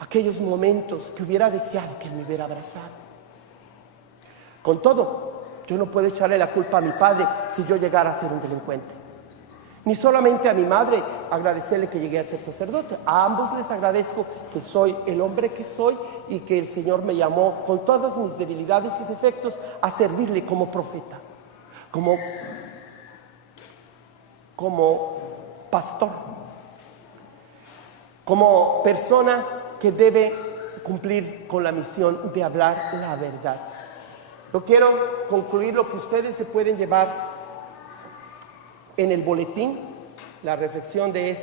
aquellos momentos que hubiera deseado que él me hubiera abrazado. Con todo, yo no puedo echarle la culpa a mi padre si yo llegara a ser un delincuente. Ni solamente a mi madre agradecerle que llegué a ser sacerdote. A ambos les agradezco que soy el hombre que soy y que el Señor me llamó con todas mis debilidades y defectos a servirle como profeta, como pastor, como persona que debe cumplir con la misión de hablar la verdad. Yo quiero concluir lo que ustedes se pueden llevar en el boletín, la reflexión de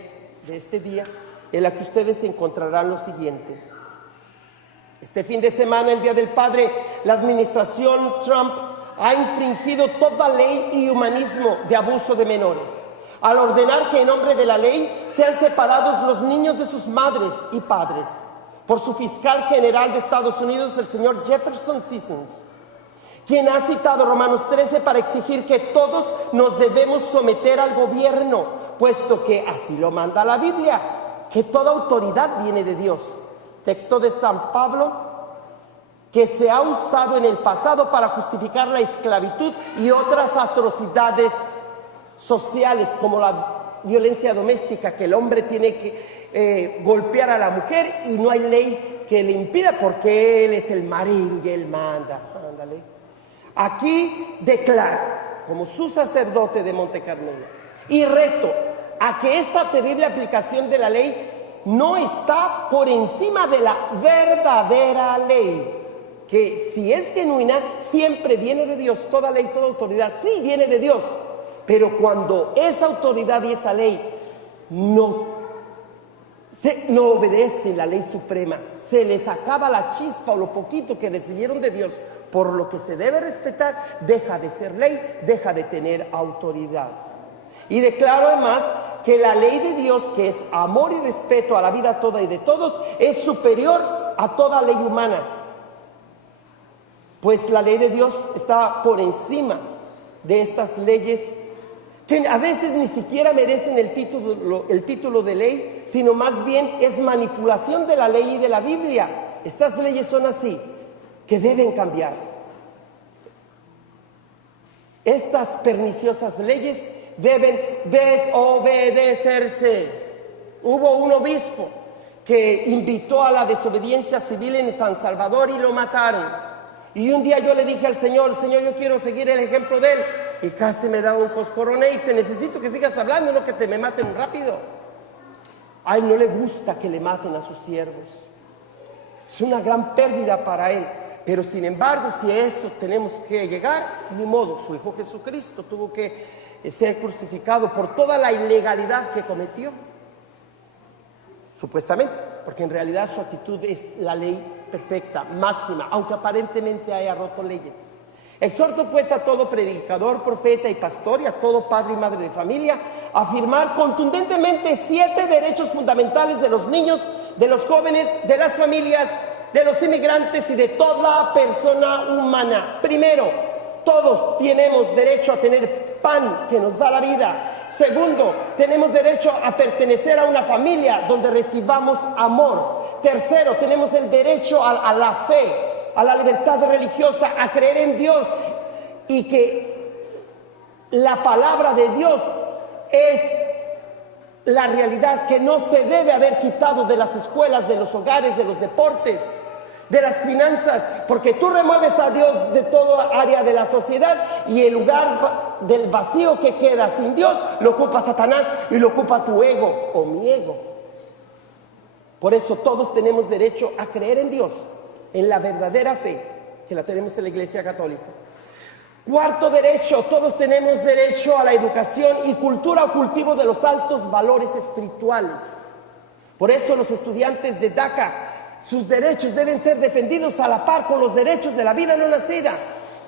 este día, en la que ustedes encontrarán lo siguiente. Este fin de semana, el Día del Padre, la administración Trump ha infringido toda ley y humanismo de abuso de menores, al ordenar que en nombre de la ley sean separados los niños de sus madres y padres, por su fiscal general de Estados Unidos, el señor Jefferson Sessions, quien ha citado Romanos 13 para exigir que todos nos debemos someter al gobierno, puesto que así lo manda la Biblia, que toda autoridad viene de Dios. Texto de San Pablo, que se ha usado en el pasado para justificar la esclavitud y otras atrocidades sociales, como la violencia doméstica, que el hombre tiene que golpear a la mujer y no hay ley que le impida porque él es el marido y él manda. Ándale. Aquí declaro, como su sacerdote de Monte Carmelo, y reto a que esta terrible aplicación de la ley no está por encima de la verdadera ley, que si es genuina, siempre viene de Dios. Toda ley, toda autoridad, sí viene de Dios, pero cuando esa autoridad y esa ley no obedecen la ley suprema, se les acaba la chispa o lo poquito que recibieron de Dios, por lo que se debe respetar, deja de ser ley, deja de tener autoridad. Y declaro además que la ley de Dios, que es amor y respeto a la vida toda y de todos, es superior a toda ley humana, pues la ley de Dios está por encima de estas leyes que a veces ni siquiera merecen el título de ley, sino más bien es manipulación de la ley y de la Biblia. Estas leyes son así, que deben cambiar. Estas perniciosas leyes deben desobedecerse. Hubo un obispo que invitó a la desobediencia civil en San Salvador y lo mataron. Y un día yo le dije al Señor, Señor, yo quiero seguir el ejemplo de él. Y casi me da un coscorrone y te necesito que sigas hablando, no que te me maten rápido. A él no le gusta que le maten a sus siervos. Es una gran pérdida para él. Pero sin embargo, si a eso tenemos que llegar, ni modo, su Hijo Jesucristo tuvo que ser crucificado por toda la ilegalidad que cometió. Supuestamente, porque en realidad su actitud es la ley perfecta, máxima, aunque aparentemente haya roto leyes. Exhorto pues a todo predicador, profeta y pastor y a todo padre y madre de familia a afirmar contundentemente 7 derechos fundamentales de los niños, de los jóvenes, de las familias, de los inmigrantes y de toda persona humana. Primero, todos tenemos derecho a tener pan que nos da la vida. Segundo, tenemos derecho a pertenecer a una familia donde recibamos amor. Tercero, tenemos el derecho a la fe, a la libertad religiosa, a creer en Dios y que la palabra de Dios es la realidad que no se debe haber quitado de las escuelas, de los hogares, de los deportes, de las finanzas, porque tú remueves a Dios de toda área de la sociedad y el lugar del vacío que queda sin Dios lo ocupa Satanás y lo ocupa tu ego o mi ego. Por eso todos tenemos derecho a creer en Dios, en la verdadera fe, que la tenemos en la Iglesia Católica. Cuarto derecho, todos tenemos derecho a la educación y cultura o cultivo de los altos valores espirituales. Por eso los estudiantes de DACA, sus derechos deben ser defendidos a la par con los derechos de la vida no nacida.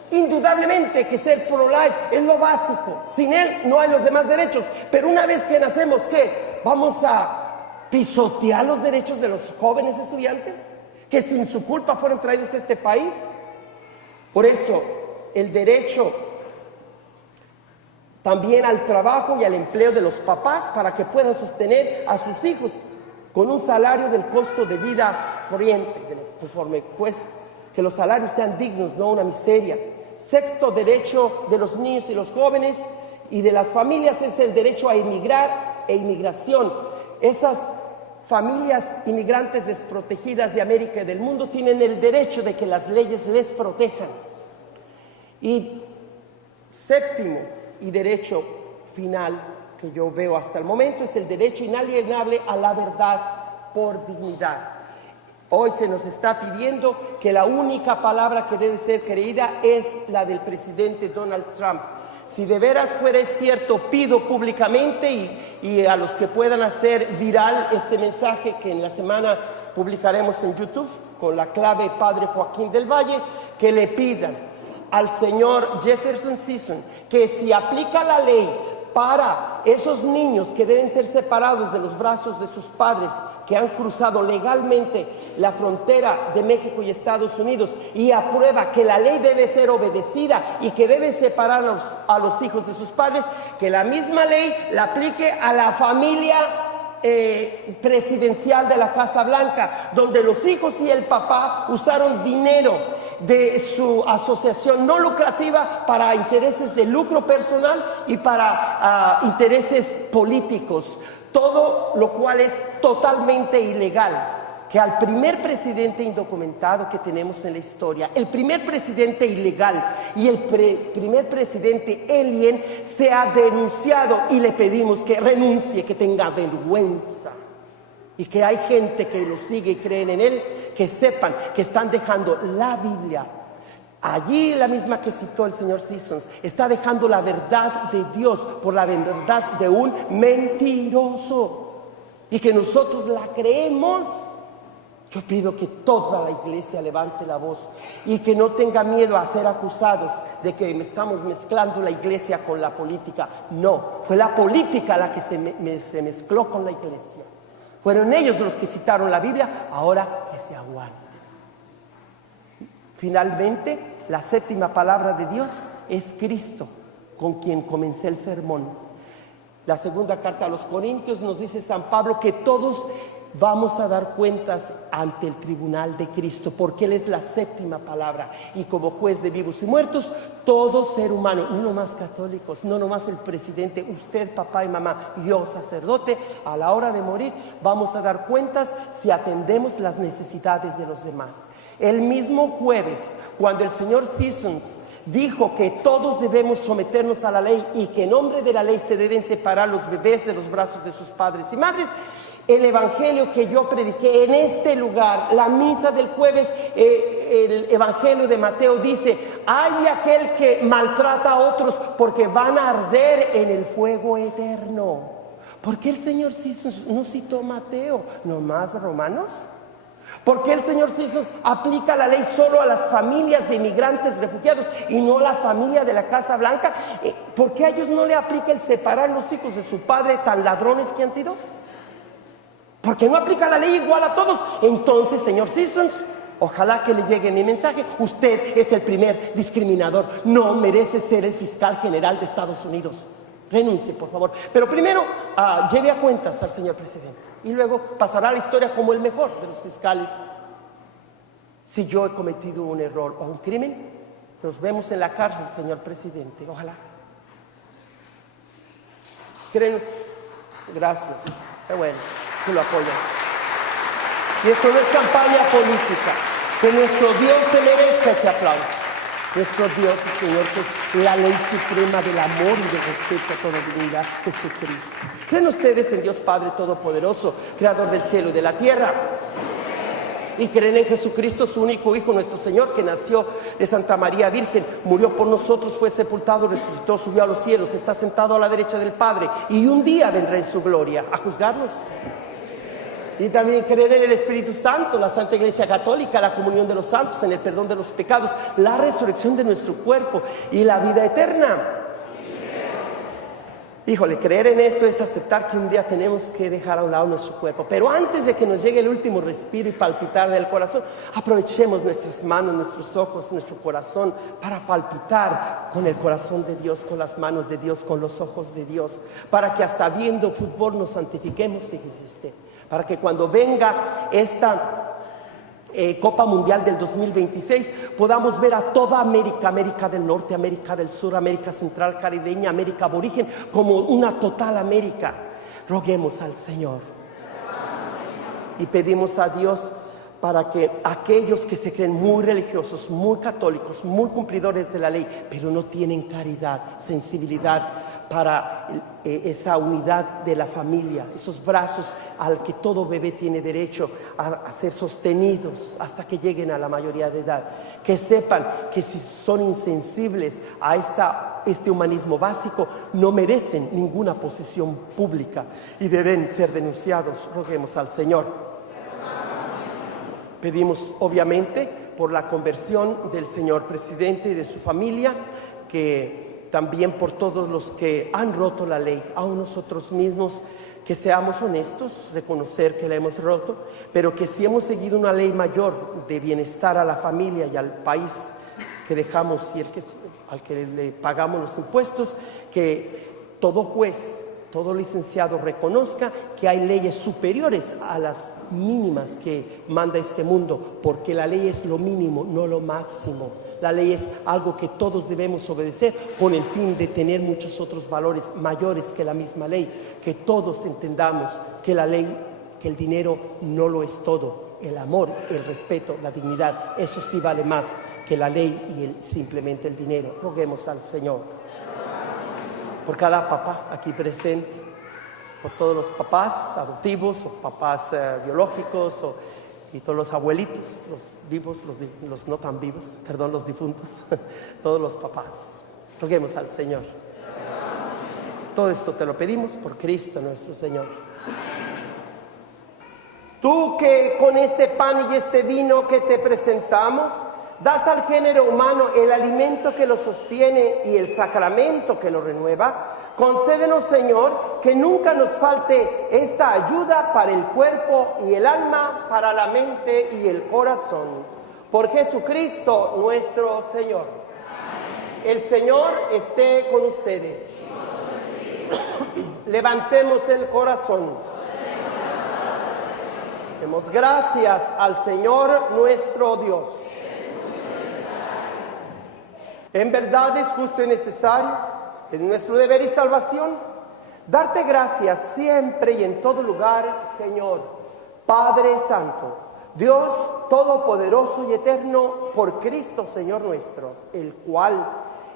Indudablemente que ser pro-life es lo básico. Sin él no hay los demás derechos. Pero una vez que nacemos, ¿qué? ¿Vamos a pisotear los derechos de los jóvenes estudiantes que sin su culpa fueron traídos a este país? Por eso, el derecho también al trabajo y al empleo de los papás para que puedan sostener a sus hijos con un salario del costo de vida corriente, conforme cuesta, que los salarios sean dignos, no una miseria. Sexto derecho de los niños y los jóvenes y de las familias es el derecho a emigrar e inmigración. Esas familias inmigrantes desprotegidas de América y del mundo tienen el derecho de que las leyes les protejan. Y séptimo y derecho final que yo veo hasta el momento es el derecho inalienable a la verdad por dignidad. Hoy se nos está pidiendo que la única palabra que debe ser creída es la del presidente Donald Trump. Si de veras fuera cierto, pido públicamente y a los que puedan hacer viral este mensaje que en la semana publicaremos en YouTube con la clave Padre Joaquín del Valle, que le pidan al señor Jefferson Sisson que si aplica la ley para esos niños que deben ser separados de los brazos de sus padres, que han cruzado legalmente la frontera de México y Estados Unidos, y aprueba que la ley debe ser obedecida y que deben separar a los hijos de sus padres, que la misma ley la aplique a la familia presidencial de la Casa Blanca, donde los hijos y el papá usaron dinero de su asociación no lucrativa para intereses de lucro personal y para intereses políticos, todo lo cual es totalmente ilegal. Que al primer presidente indocumentado que tenemos en la historia, el primer presidente ilegal y el primer presidente alien, sea denunciado, y le pedimos que renuncie, que tenga vergüenza, y que hay gente que lo sigue y creen en él, que sepan que están dejando la Biblia, allí la misma que citó el señor Sisson, está dejando la verdad de Dios por la verdad de un mentiroso, y que nosotros la creemos. Yo pido que toda la iglesia levante la voz y que no tenga miedo a ser acusados de que estamos mezclando la iglesia con la política. No, fue la política la que se mezcló con la iglesia. Fueron ellos los que citaron la Biblia, ahora que se aguanten. Finalmente, la séptima palabra de Dios es Cristo, con quien comencé el sermón. La segunda carta a los Corintios nos dice San Pablo que todos vamos a dar cuentas ante el tribunal de Cristo, porque Él es la séptima palabra, y como juez de vivos y muertos, todo ser humano, no nomás católicos, no nomás el presidente, usted, papá y mamá, yo, sacerdote, a la hora de morir vamos a dar cuentas si atendemos las necesidades de los demás. El mismo jueves, cuando el señor Sisson dijo que todos debemos someternos a la ley y que en nombre de la ley se deben separar los bebés de los brazos de sus padres y madres, el evangelio que yo prediqué en este lugar, la misa del jueves, el evangelio de Mateo dice: hay aquel que maltrata a otros porque van a arder en el fuego eterno. ¿Por qué el señor Sisson no citó Mateo, nomás Romanos? ¿Por qué el señor Sisson aplica la ley solo a las familias de inmigrantes refugiados y no a la familia de la Casa Blanca? ¿Por qué a ellos no le aplica el separar los hijos de su padre, tan ladrones que han sido? Porque no aplica la ley igual a todos. Entonces, señor Sisson, ojalá que le llegue mi mensaje. Usted es el primer discriminador. No merece ser el fiscal general de Estados Unidos. Renuncie, por favor. Pero primero, lleve a cuentas al señor presidente. Y luego pasará a la historia como el mejor de los fiscales. Si yo he cometido un error o un crimen, nos vemos en la cárcel, señor presidente. Ojalá. ¿Creen? Gracias. Qué bueno. Que lo apoyan. Y esto no es campaña política. Que nuestro Dios se merezca ese aplauso. Nuestro Dios, Señor, que es la ley suprema del amor y del respeto a toda dignidad, Jesucristo. ¿Creen ustedes en Dios Padre Todopoderoso, Creador del cielo y de la tierra? Y creen en Jesucristo, su único Hijo, nuestro Señor, que nació de Santa María Virgen, murió por nosotros, fue sepultado, resucitó, subió a los cielos, está sentado a la derecha del Padre, y un día vendrá en su gloria a juzgarnos. Y también creer en el Espíritu Santo, la Santa Iglesia Católica, la comunión de los santos, en el perdón de los pecados, la resurrección de nuestro cuerpo y la vida eterna. Híjole, creer en eso es aceptar que un día tenemos que dejar a un lado nuestro cuerpo. Pero antes de que nos llegue el último respiro y palpitar del corazón, aprovechemos nuestras manos, nuestros ojos, nuestro corazón para palpitar con el corazón de Dios, con las manos de Dios, con los ojos de Dios, para que hasta viendo fútbol nos santifiquemos, fíjese usted, para que cuando venga esta Copa Mundial del 2026 podamos ver a toda América, América del Norte, América del Sur, América Central, Caribeña, América Aborigen, como una total América. Roguemos al Señor y pedimos a Dios para que aquellos que se creen muy religiosos, muy católicos, muy cumplidores de la ley, pero no tienen caridad, sensibilidad para esa unidad de la familia, esos brazos al que todo bebé tiene derecho a ser sostenidos hasta que lleguen a la mayoría de edad. Que sepan que si son insensibles a este humanismo básico, no merecen ninguna posición pública y deben ser denunciados. Roguemos al Señor. Pedimos obviamente por la conversión del señor presidente y de su familia, que también por todos los que han roto la ley, aún nosotros mismos, que seamos honestos, reconocer que la hemos roto, pero que si hemos seguido una ley mayor de bienestar a la familia y al país que dejamos y al que le pagamos los impuestos, que todo juez, todo licenciado reconozca que hay leyes superiores a las mínimas que manda este mundo, porque la ley es lo mínimo, no lo máximo. La ley es algo que todos debemos obedecer con el fin de tener muchos otros valores mayores que la misma ley. Que todos entendamos que la ley, que el dinero no lo es todo. El amor, el respeto, la dignidad, eso sí vale más que la ley y simplemente el dinero. Roguemos al Señor. Por cada papá aquí presente, por todos los papás adoptivos o papás biológicos y todos los abuelitos, los vivos, los no tan vivos, perdón, los difuntos, todos los papás. Roguemos al Señor. Todo esto te lo pedimos por Cristo nuestro Señor. Tú que con este pan y este vino que te presentamos, das al género humano el alimento que lo sostiene y el sacramento que lo renueva, concédenos, Señor, que nunca nos falte esta ayuda para el cuerpo y el alma, para la mente y el corazón. Por Jesucristo nuestro Señor. Amén. El Señor esté con ustedes. Levantemos el corazón. Demos gracias al Señor nuestro Dios. En verdad es justo y necesario, es nuestro deber y salvación, darte gracias siempre y en todo lugar, Señor, Padre Santo, Dios Todopoderoso y Eterno, por Cristo Señor nuestro, el cual,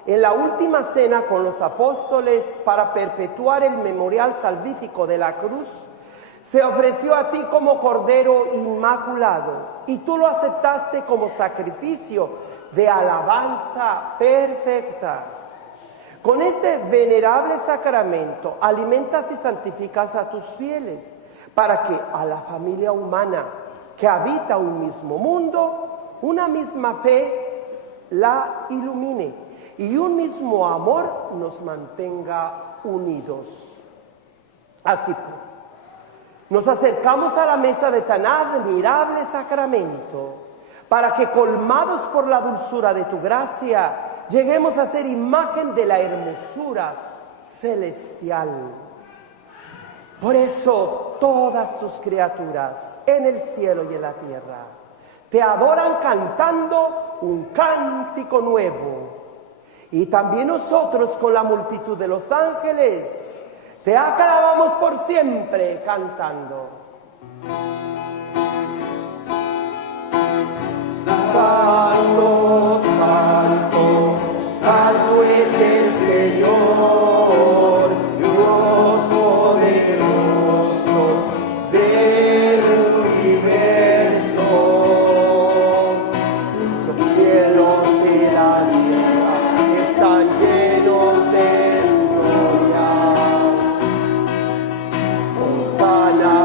en la última cena con los apóstoles, para perpetuar el memorial salvífico de la cruz, se ofreció a ti como Cordero Inmaculado, y tú lo aceptaste como sacrificio de alabanza perfecta. Con este venerable sacramento alimentas y santificas a tus fieles, para que a la familia humana que habita un mismo mundo, una misma fe la ilumine y un mismo amor nos mantenga unidos. Así pues, nos acercamos a la mesa de tan admirable sacramento, para que, colmados por la dulzura de tu gracia, lleguemos a ser imagen de la hermosura celestial. Por eso todas tus criaturas en el cielo y en la tierra te adoran cantando un cántico nuevo. Y también nosotros con la multitud de los ángeles te aclamamos por siempre cantando. Santo, santo, santo es el Señor, Dios poderoso del universo. Los cielos y la tierra están llenos de tu gloria. Hosana.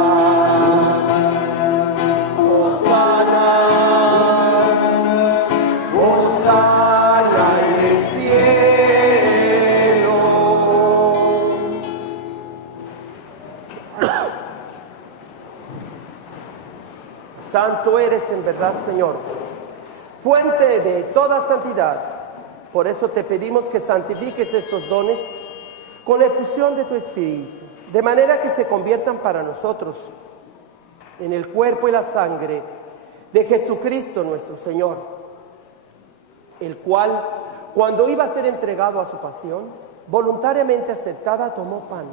Santo eres en verdad, Señor, fuente de toda santidad. Por eso te pedimos que santifiques estos dones con la efusión de tu Espíritu, de manera que se conviertan para nosotros en el cuerpo y la sangre de Jesucristo nuestro Señor, el cual, cuando iba a ser entregado a su pasión, voluntariamente aceptada, tomó pan,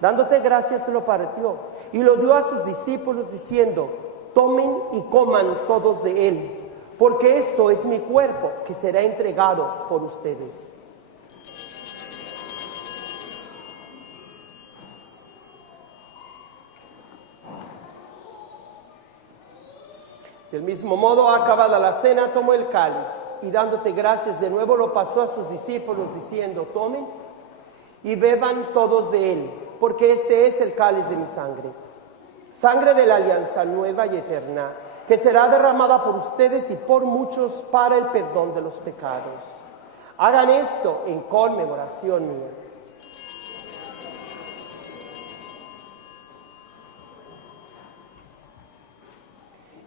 dándote gracias, se lo partió y lo dio a sus discípulos diciendo: tomen y coman todos de él, porque esto es mi cuerpo que será entregado por ustedes. Del mismo modo, acabada la cena, tomó el cáliz y dándote gracias de nuevo lo pasó a sus discípulos diciendo: tomen y beban todos de él, porque este es el cáliz de mi sangre, sangre de la alianza nueva y eterna, que será derramada por ustedes y por muchos para el perdón de los pecados. Hagan esto en conmemoración mía.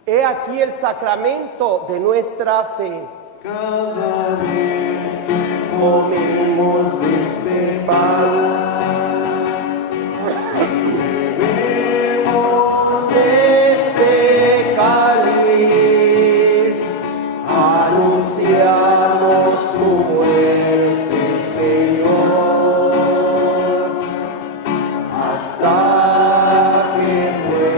He aquí el sacramento de nuestra fe. Cada vez que comemos de este pan, bebemos De este cáliz, anunciamos tu muerte, Señor, hasta que vuelvas.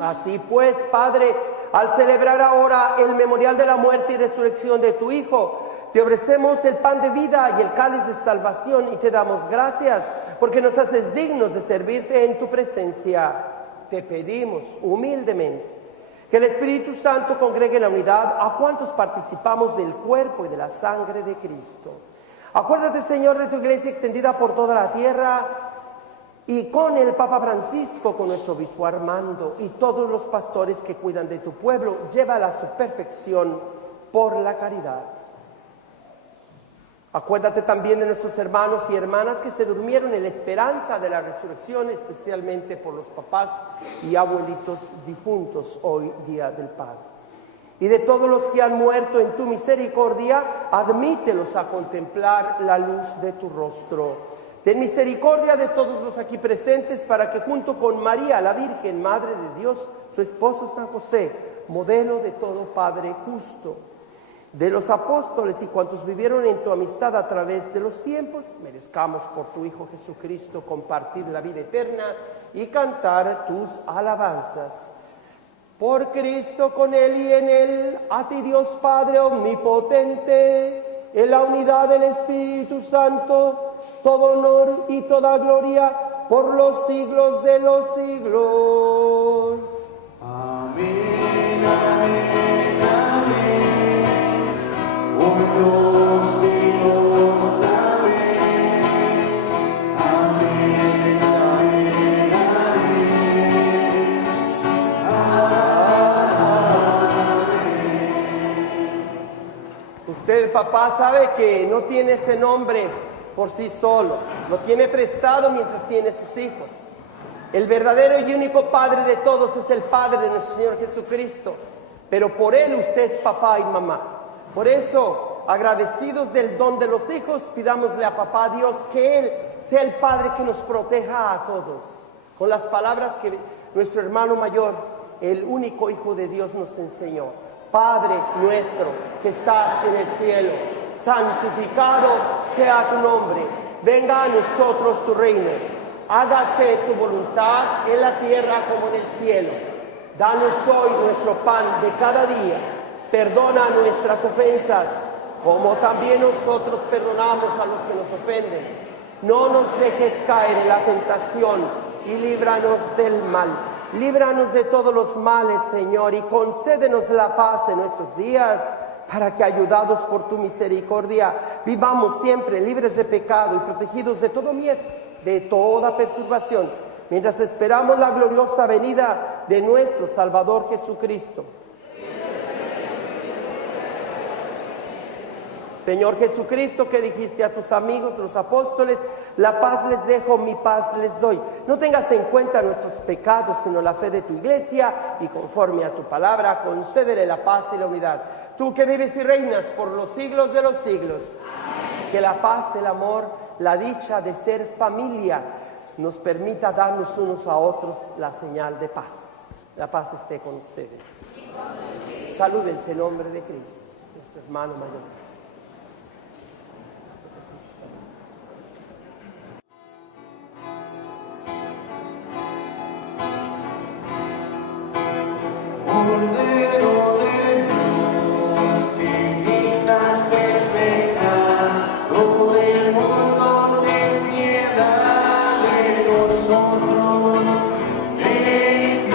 Así pues, Padre, al celebrar ahora el memorial de la muerte y resurrección de tu Hijo, te ofrecemos el pan de vida y el cáliz de salvación y te damos gracias porque nos haces dignos de servirte en tu presencia. Te pedimos humildemente que el Espíritu Santo congregue en la unidad a cuantos participamos del cuerpo y de la sangre de Cristo. Acuérdate, Señor, de tu iglesia extendida por toda la tierra, y con el Papa Francisco, con nuestro obispo Armando y todos los pastores que cuidan de tu pueblo, llévala a su perfección por la caridad. Acuérdate también de nuestros hermanos y hermanas que se durmieron en la esperanza de la resurrección, especialmente por los papás y abuelitos difuntos hoy, Día del Padre. Y de todos los que han muerto en tu misericordia, admítelos a contemplar la luz de tu rostro. Ten misericordia de todos los aquí presentes para que junto con María, la Virgen, Madre de Dios, su esposo San José, modelo de todo Padre justo, de los apóstoles y cuantos vivieron en tu amistad a través de los tiempos, merezcamos por tu Hijo Jesucristo compartir la vida eterna y cantar tus alabanzas. Por Cristo, con Él y en Él, a ti Dios Padre omnipotente, en la unidad del Espíritu Santo, todo honor y toda gloria por los siglos de los siglos. Amén, amén, amén. Por los siglos, amén. Amén, amén, amén. Usted, papá, sabe que no tiene ese nombre por sí solo, lo tiene prestado mientras tiene sus hijos. El verdadero y único Padre de todos es el Padre de nuestro Señor Jesucristo, pero por Él usted es papá y mamá. Por eso, agradecidos del don de los hijos, pidámosle a papá Dios que Él sea el Padre que nos proteja a todos, con las palabras que nuestro hermano mayor, el único Hijo de Dios, nos enseñó. Padre nuestro que estás en el cielo, santificado sea tu nombre, venga a nosotros tu reino, hágase tu voluntad en la tierra como en el cielo. Danos hoy nuestro pan de cada día, perdona nuestras ofensas, como también nosotros perdonamos a los que nos ofenden. No nos dejes caer en la tentación y líbranos del mal. Líbranos de todos los males, Señor, y concédenos la paz en nuestros días, para que, ayudados por tu misericordia, vivamos siempre libres de pecado y protegidos de todo miedo, de toda perturbación, mientras esperamos la gloriosa venida de nuestro Salvador Jesucristo. Señor Jesucristo, que dijiste a tus amigos, los apóstoles: la paz les dejo, mi paz les doy. No tengas en cuenta nuestros pecados, sino la fe de tu iglesia, y conforme a tu palabra, concédele la paz y la unidad. Tú que vives y reinas por los siglos de los siglos. Amén. Que la paz, el amor, la dicha de ser familia nos permita darnos unos a otros la señal de paz. La paz esté con ustedes. Salúdense en nombre de Cristo, nuestro hermano mayor. Cordero de Dios, que quitas el pecado del mundo, ten piedad de nosotros. En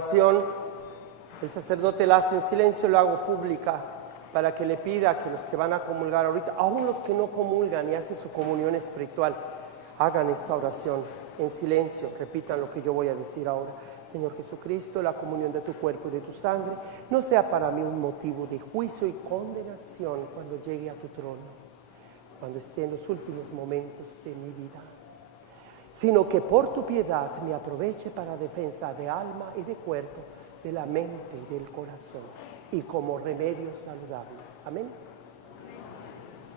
oración, el sacerdote la hace en silencio, lo hago pública para que le pida que los que van a comulgar ahorita, aún los que no comulgan y hacen su comunión espiritual, hagan esta oración en silencio, repitan lo que yo voy a decir ahora. Señor Jesucristo, la comunión de tu cuerpo y de tu sangre no sea para mí un motivo de juicio y condenación cuando llegue a tu trono, cuando esté en los últimos momentos de mi vida, sino que por tu piedad me aproveche para defensa de alma y de cuerpo, de la mente y del corazón, y como remedio saludable. Amén.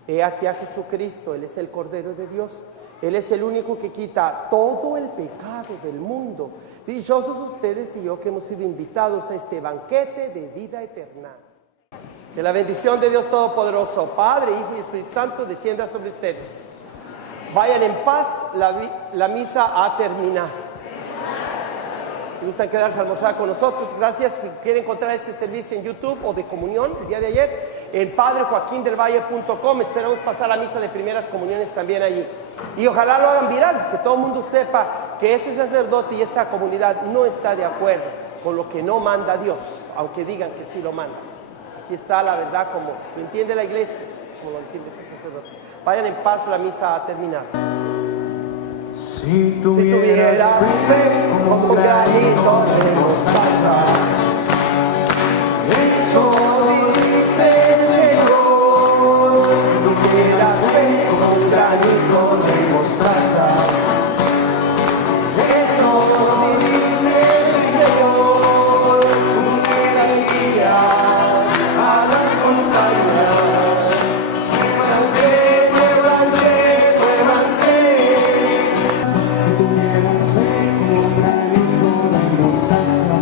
He aquí a Jesucristo, Él es el Cordero de Dios, Él es el único que quita todo el pecado del mundo. Dichosos ustedes y yo que hemos sido invitados a este banquete de vida eterna. Que la bendición de Dios Todopoderoso, Padre, Hijo y Espíritu Santo, descienda sobre ustedes. Vayan en paz, la misa ha terminado. Si gustan quedarse a almorzar con nosotros, gracias. Si quieren encontrar este servicio en YouTube o de comunión el día de ayer, en padrejoaquindelvalle.com. Esperamos pasar la misa de primeras comuniones también allí. Y ojalá lo hagan viral, que todo el mundo sepa que este sacerdote y esta comunidad no está de acuerdo con lo que no manda Dios, aunque digan que sí lo manda. Aquí está la verdad como lo entiende la iglesia, como lo entiende este sacerdote. Vayan en paz, la misa ha terminado. Si tuvieras fe como un granito de mostaza, eso dice el Señor. Si tuvieras fe como un granito de mostaza, eso dice el Señor. Uniera el día a las montañas, muévanse, muévanse, muévanse. Si tuvieras fe como un granito de mostaza,